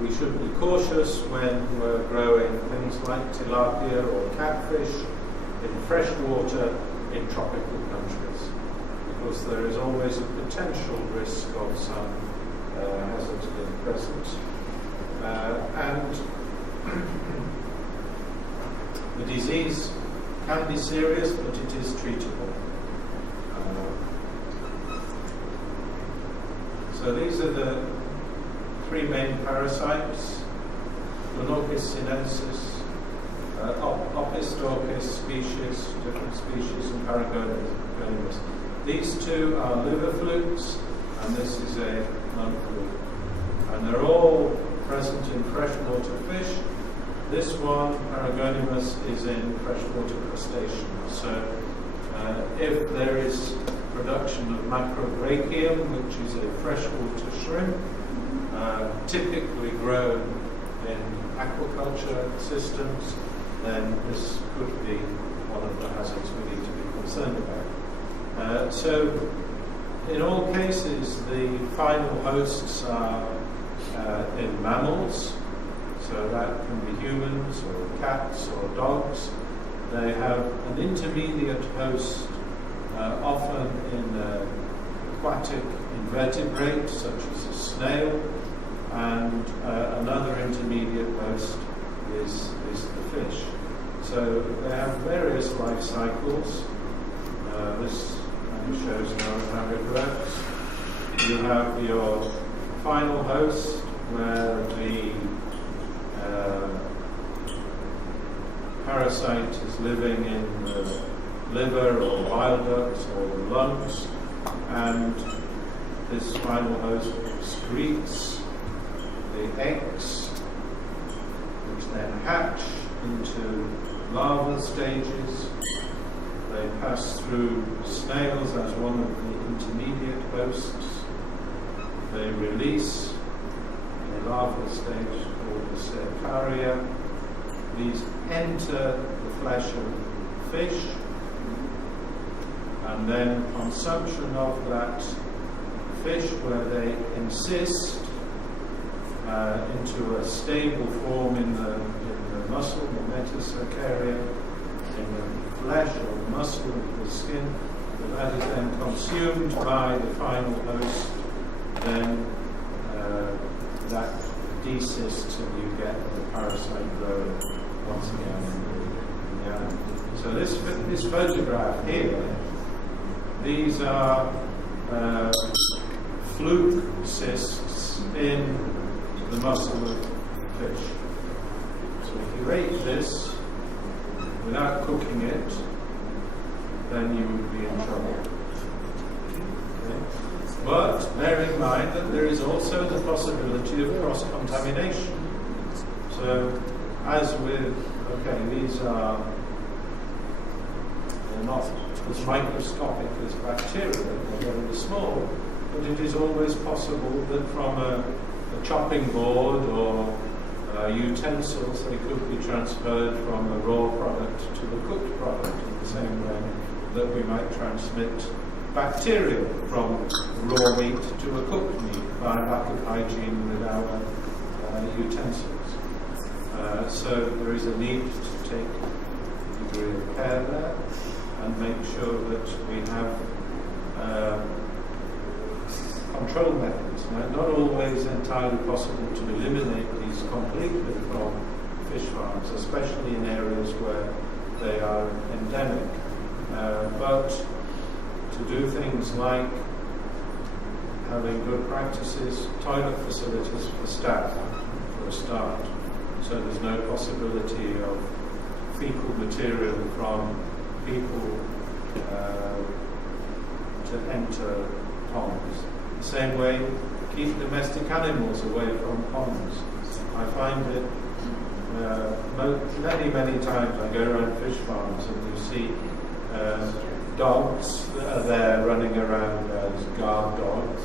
we should be cautious when we're growing things like tilapia or catfish in fresh water in tropical countries, because there is always a potential risk of some hazards being present. And the disease can be serious, but it is treatable. So these are the three main parasites: Clonochis sinensis, Opistorchis species, different species, and Paragonimus. These two are liver flukes, and this is a lung fluke. And they're all present in freshwater fish. This one, Paragonimus, is in freshwater crustaceans. So if there is production of macrobrachium, which is a freshwater shrimp, typically grown in aquaculture systems, then this could be one of the hazards we need to be concerned about. So in all cases, the final hosts are in mammals, so that can be humans or cats or dogs. They have an intermediate host, often in aquatic invertebrate, such as a snail, and another intermediate host is the fish. So they have various life cycles. This shows how it works. You have your final host, where the parasite is living in the liver or bile ducts or the lungs, and this final host excretes the eggs, which then hatch into larval stages. They pass through snails as one of the intermediate hosts. They release a larval stage called the cercaria. These enter the flesh of fish, and then consumption of that fish, where they insist into a stable form in the muscle, the metacercaria, in the flesh or the muscle of the skin. That is then consumed by the final host. Then that desists, and you get the parasite growing once again. Yeah. So this photograph here, these are fluke cysts in the muscle of fish. So if you ate this without cooking it, then you would be in trouble. Okay. But bear in mind that there is also the possibility of cross-contamination. So as with, these are, they're not as microscopic as bacteria, they're very small, but it is always possible that from a chopping board or utensils, they could be transferred from a raw product to a cooked product in the same way that we might transmit bacteria from raw meat to a cooked meat by lack of hygiene with our utensils. So there is a need to take a degree of care there and make sure that we have control methods. Now, not always entirely possible to eliminate these completely from fish farms, especially in areas where they are endemic. But to do things like having good practices, toilet facilities for staff, for a start, so there's no possibility of fecal material from people to enter ponds. The same way, keep domestic animals away from ponds. I find it many times I go around fish farms and you see dogs that are there running around as guard dogs.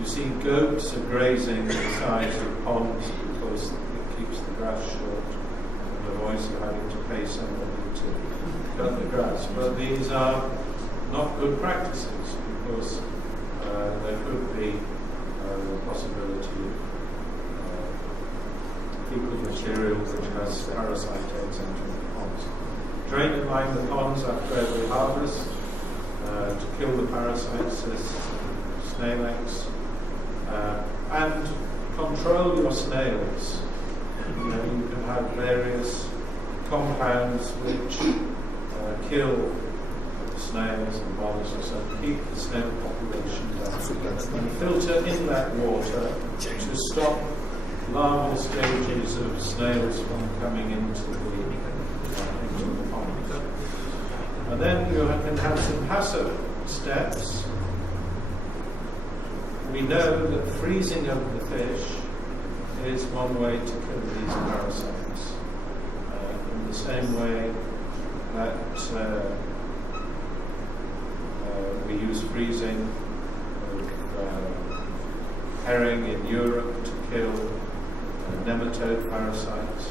You see goats are grazing the sides of ponds because it keeps the grass short and avoids you having to pay somebody to cut the grass. But these are not good practices because there could be the possibility of fecal material which has parasite eggs entering the ponds. Drain and line the ponds after every harvest to kill the parasites, snail eggs, and control your snails. You can have various compounds which kill snails and mollusks and keep the snail population down. And filter inlet water to stop larval stages of snails from coming into the pond. And then you can have some passive steps. We know that freezing of the fish is one way to kill these parasites. In the same way that we use freezing of herring in Europe to kill nematode parasites.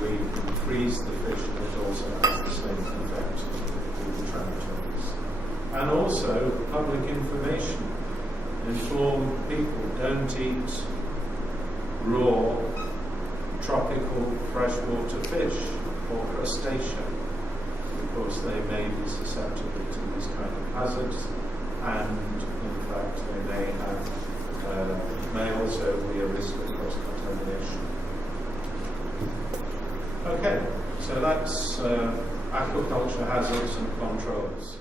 We freeze the fish and it also has the same effect with the trematodes. And also public information. Inform people, don't eat raw tropical freshwater fish or crustacea because they may be susceptible to these kind of hazards, and in fact they may also be a risk of cross-contamination. Okay, so that's aquaculture hazards and controls.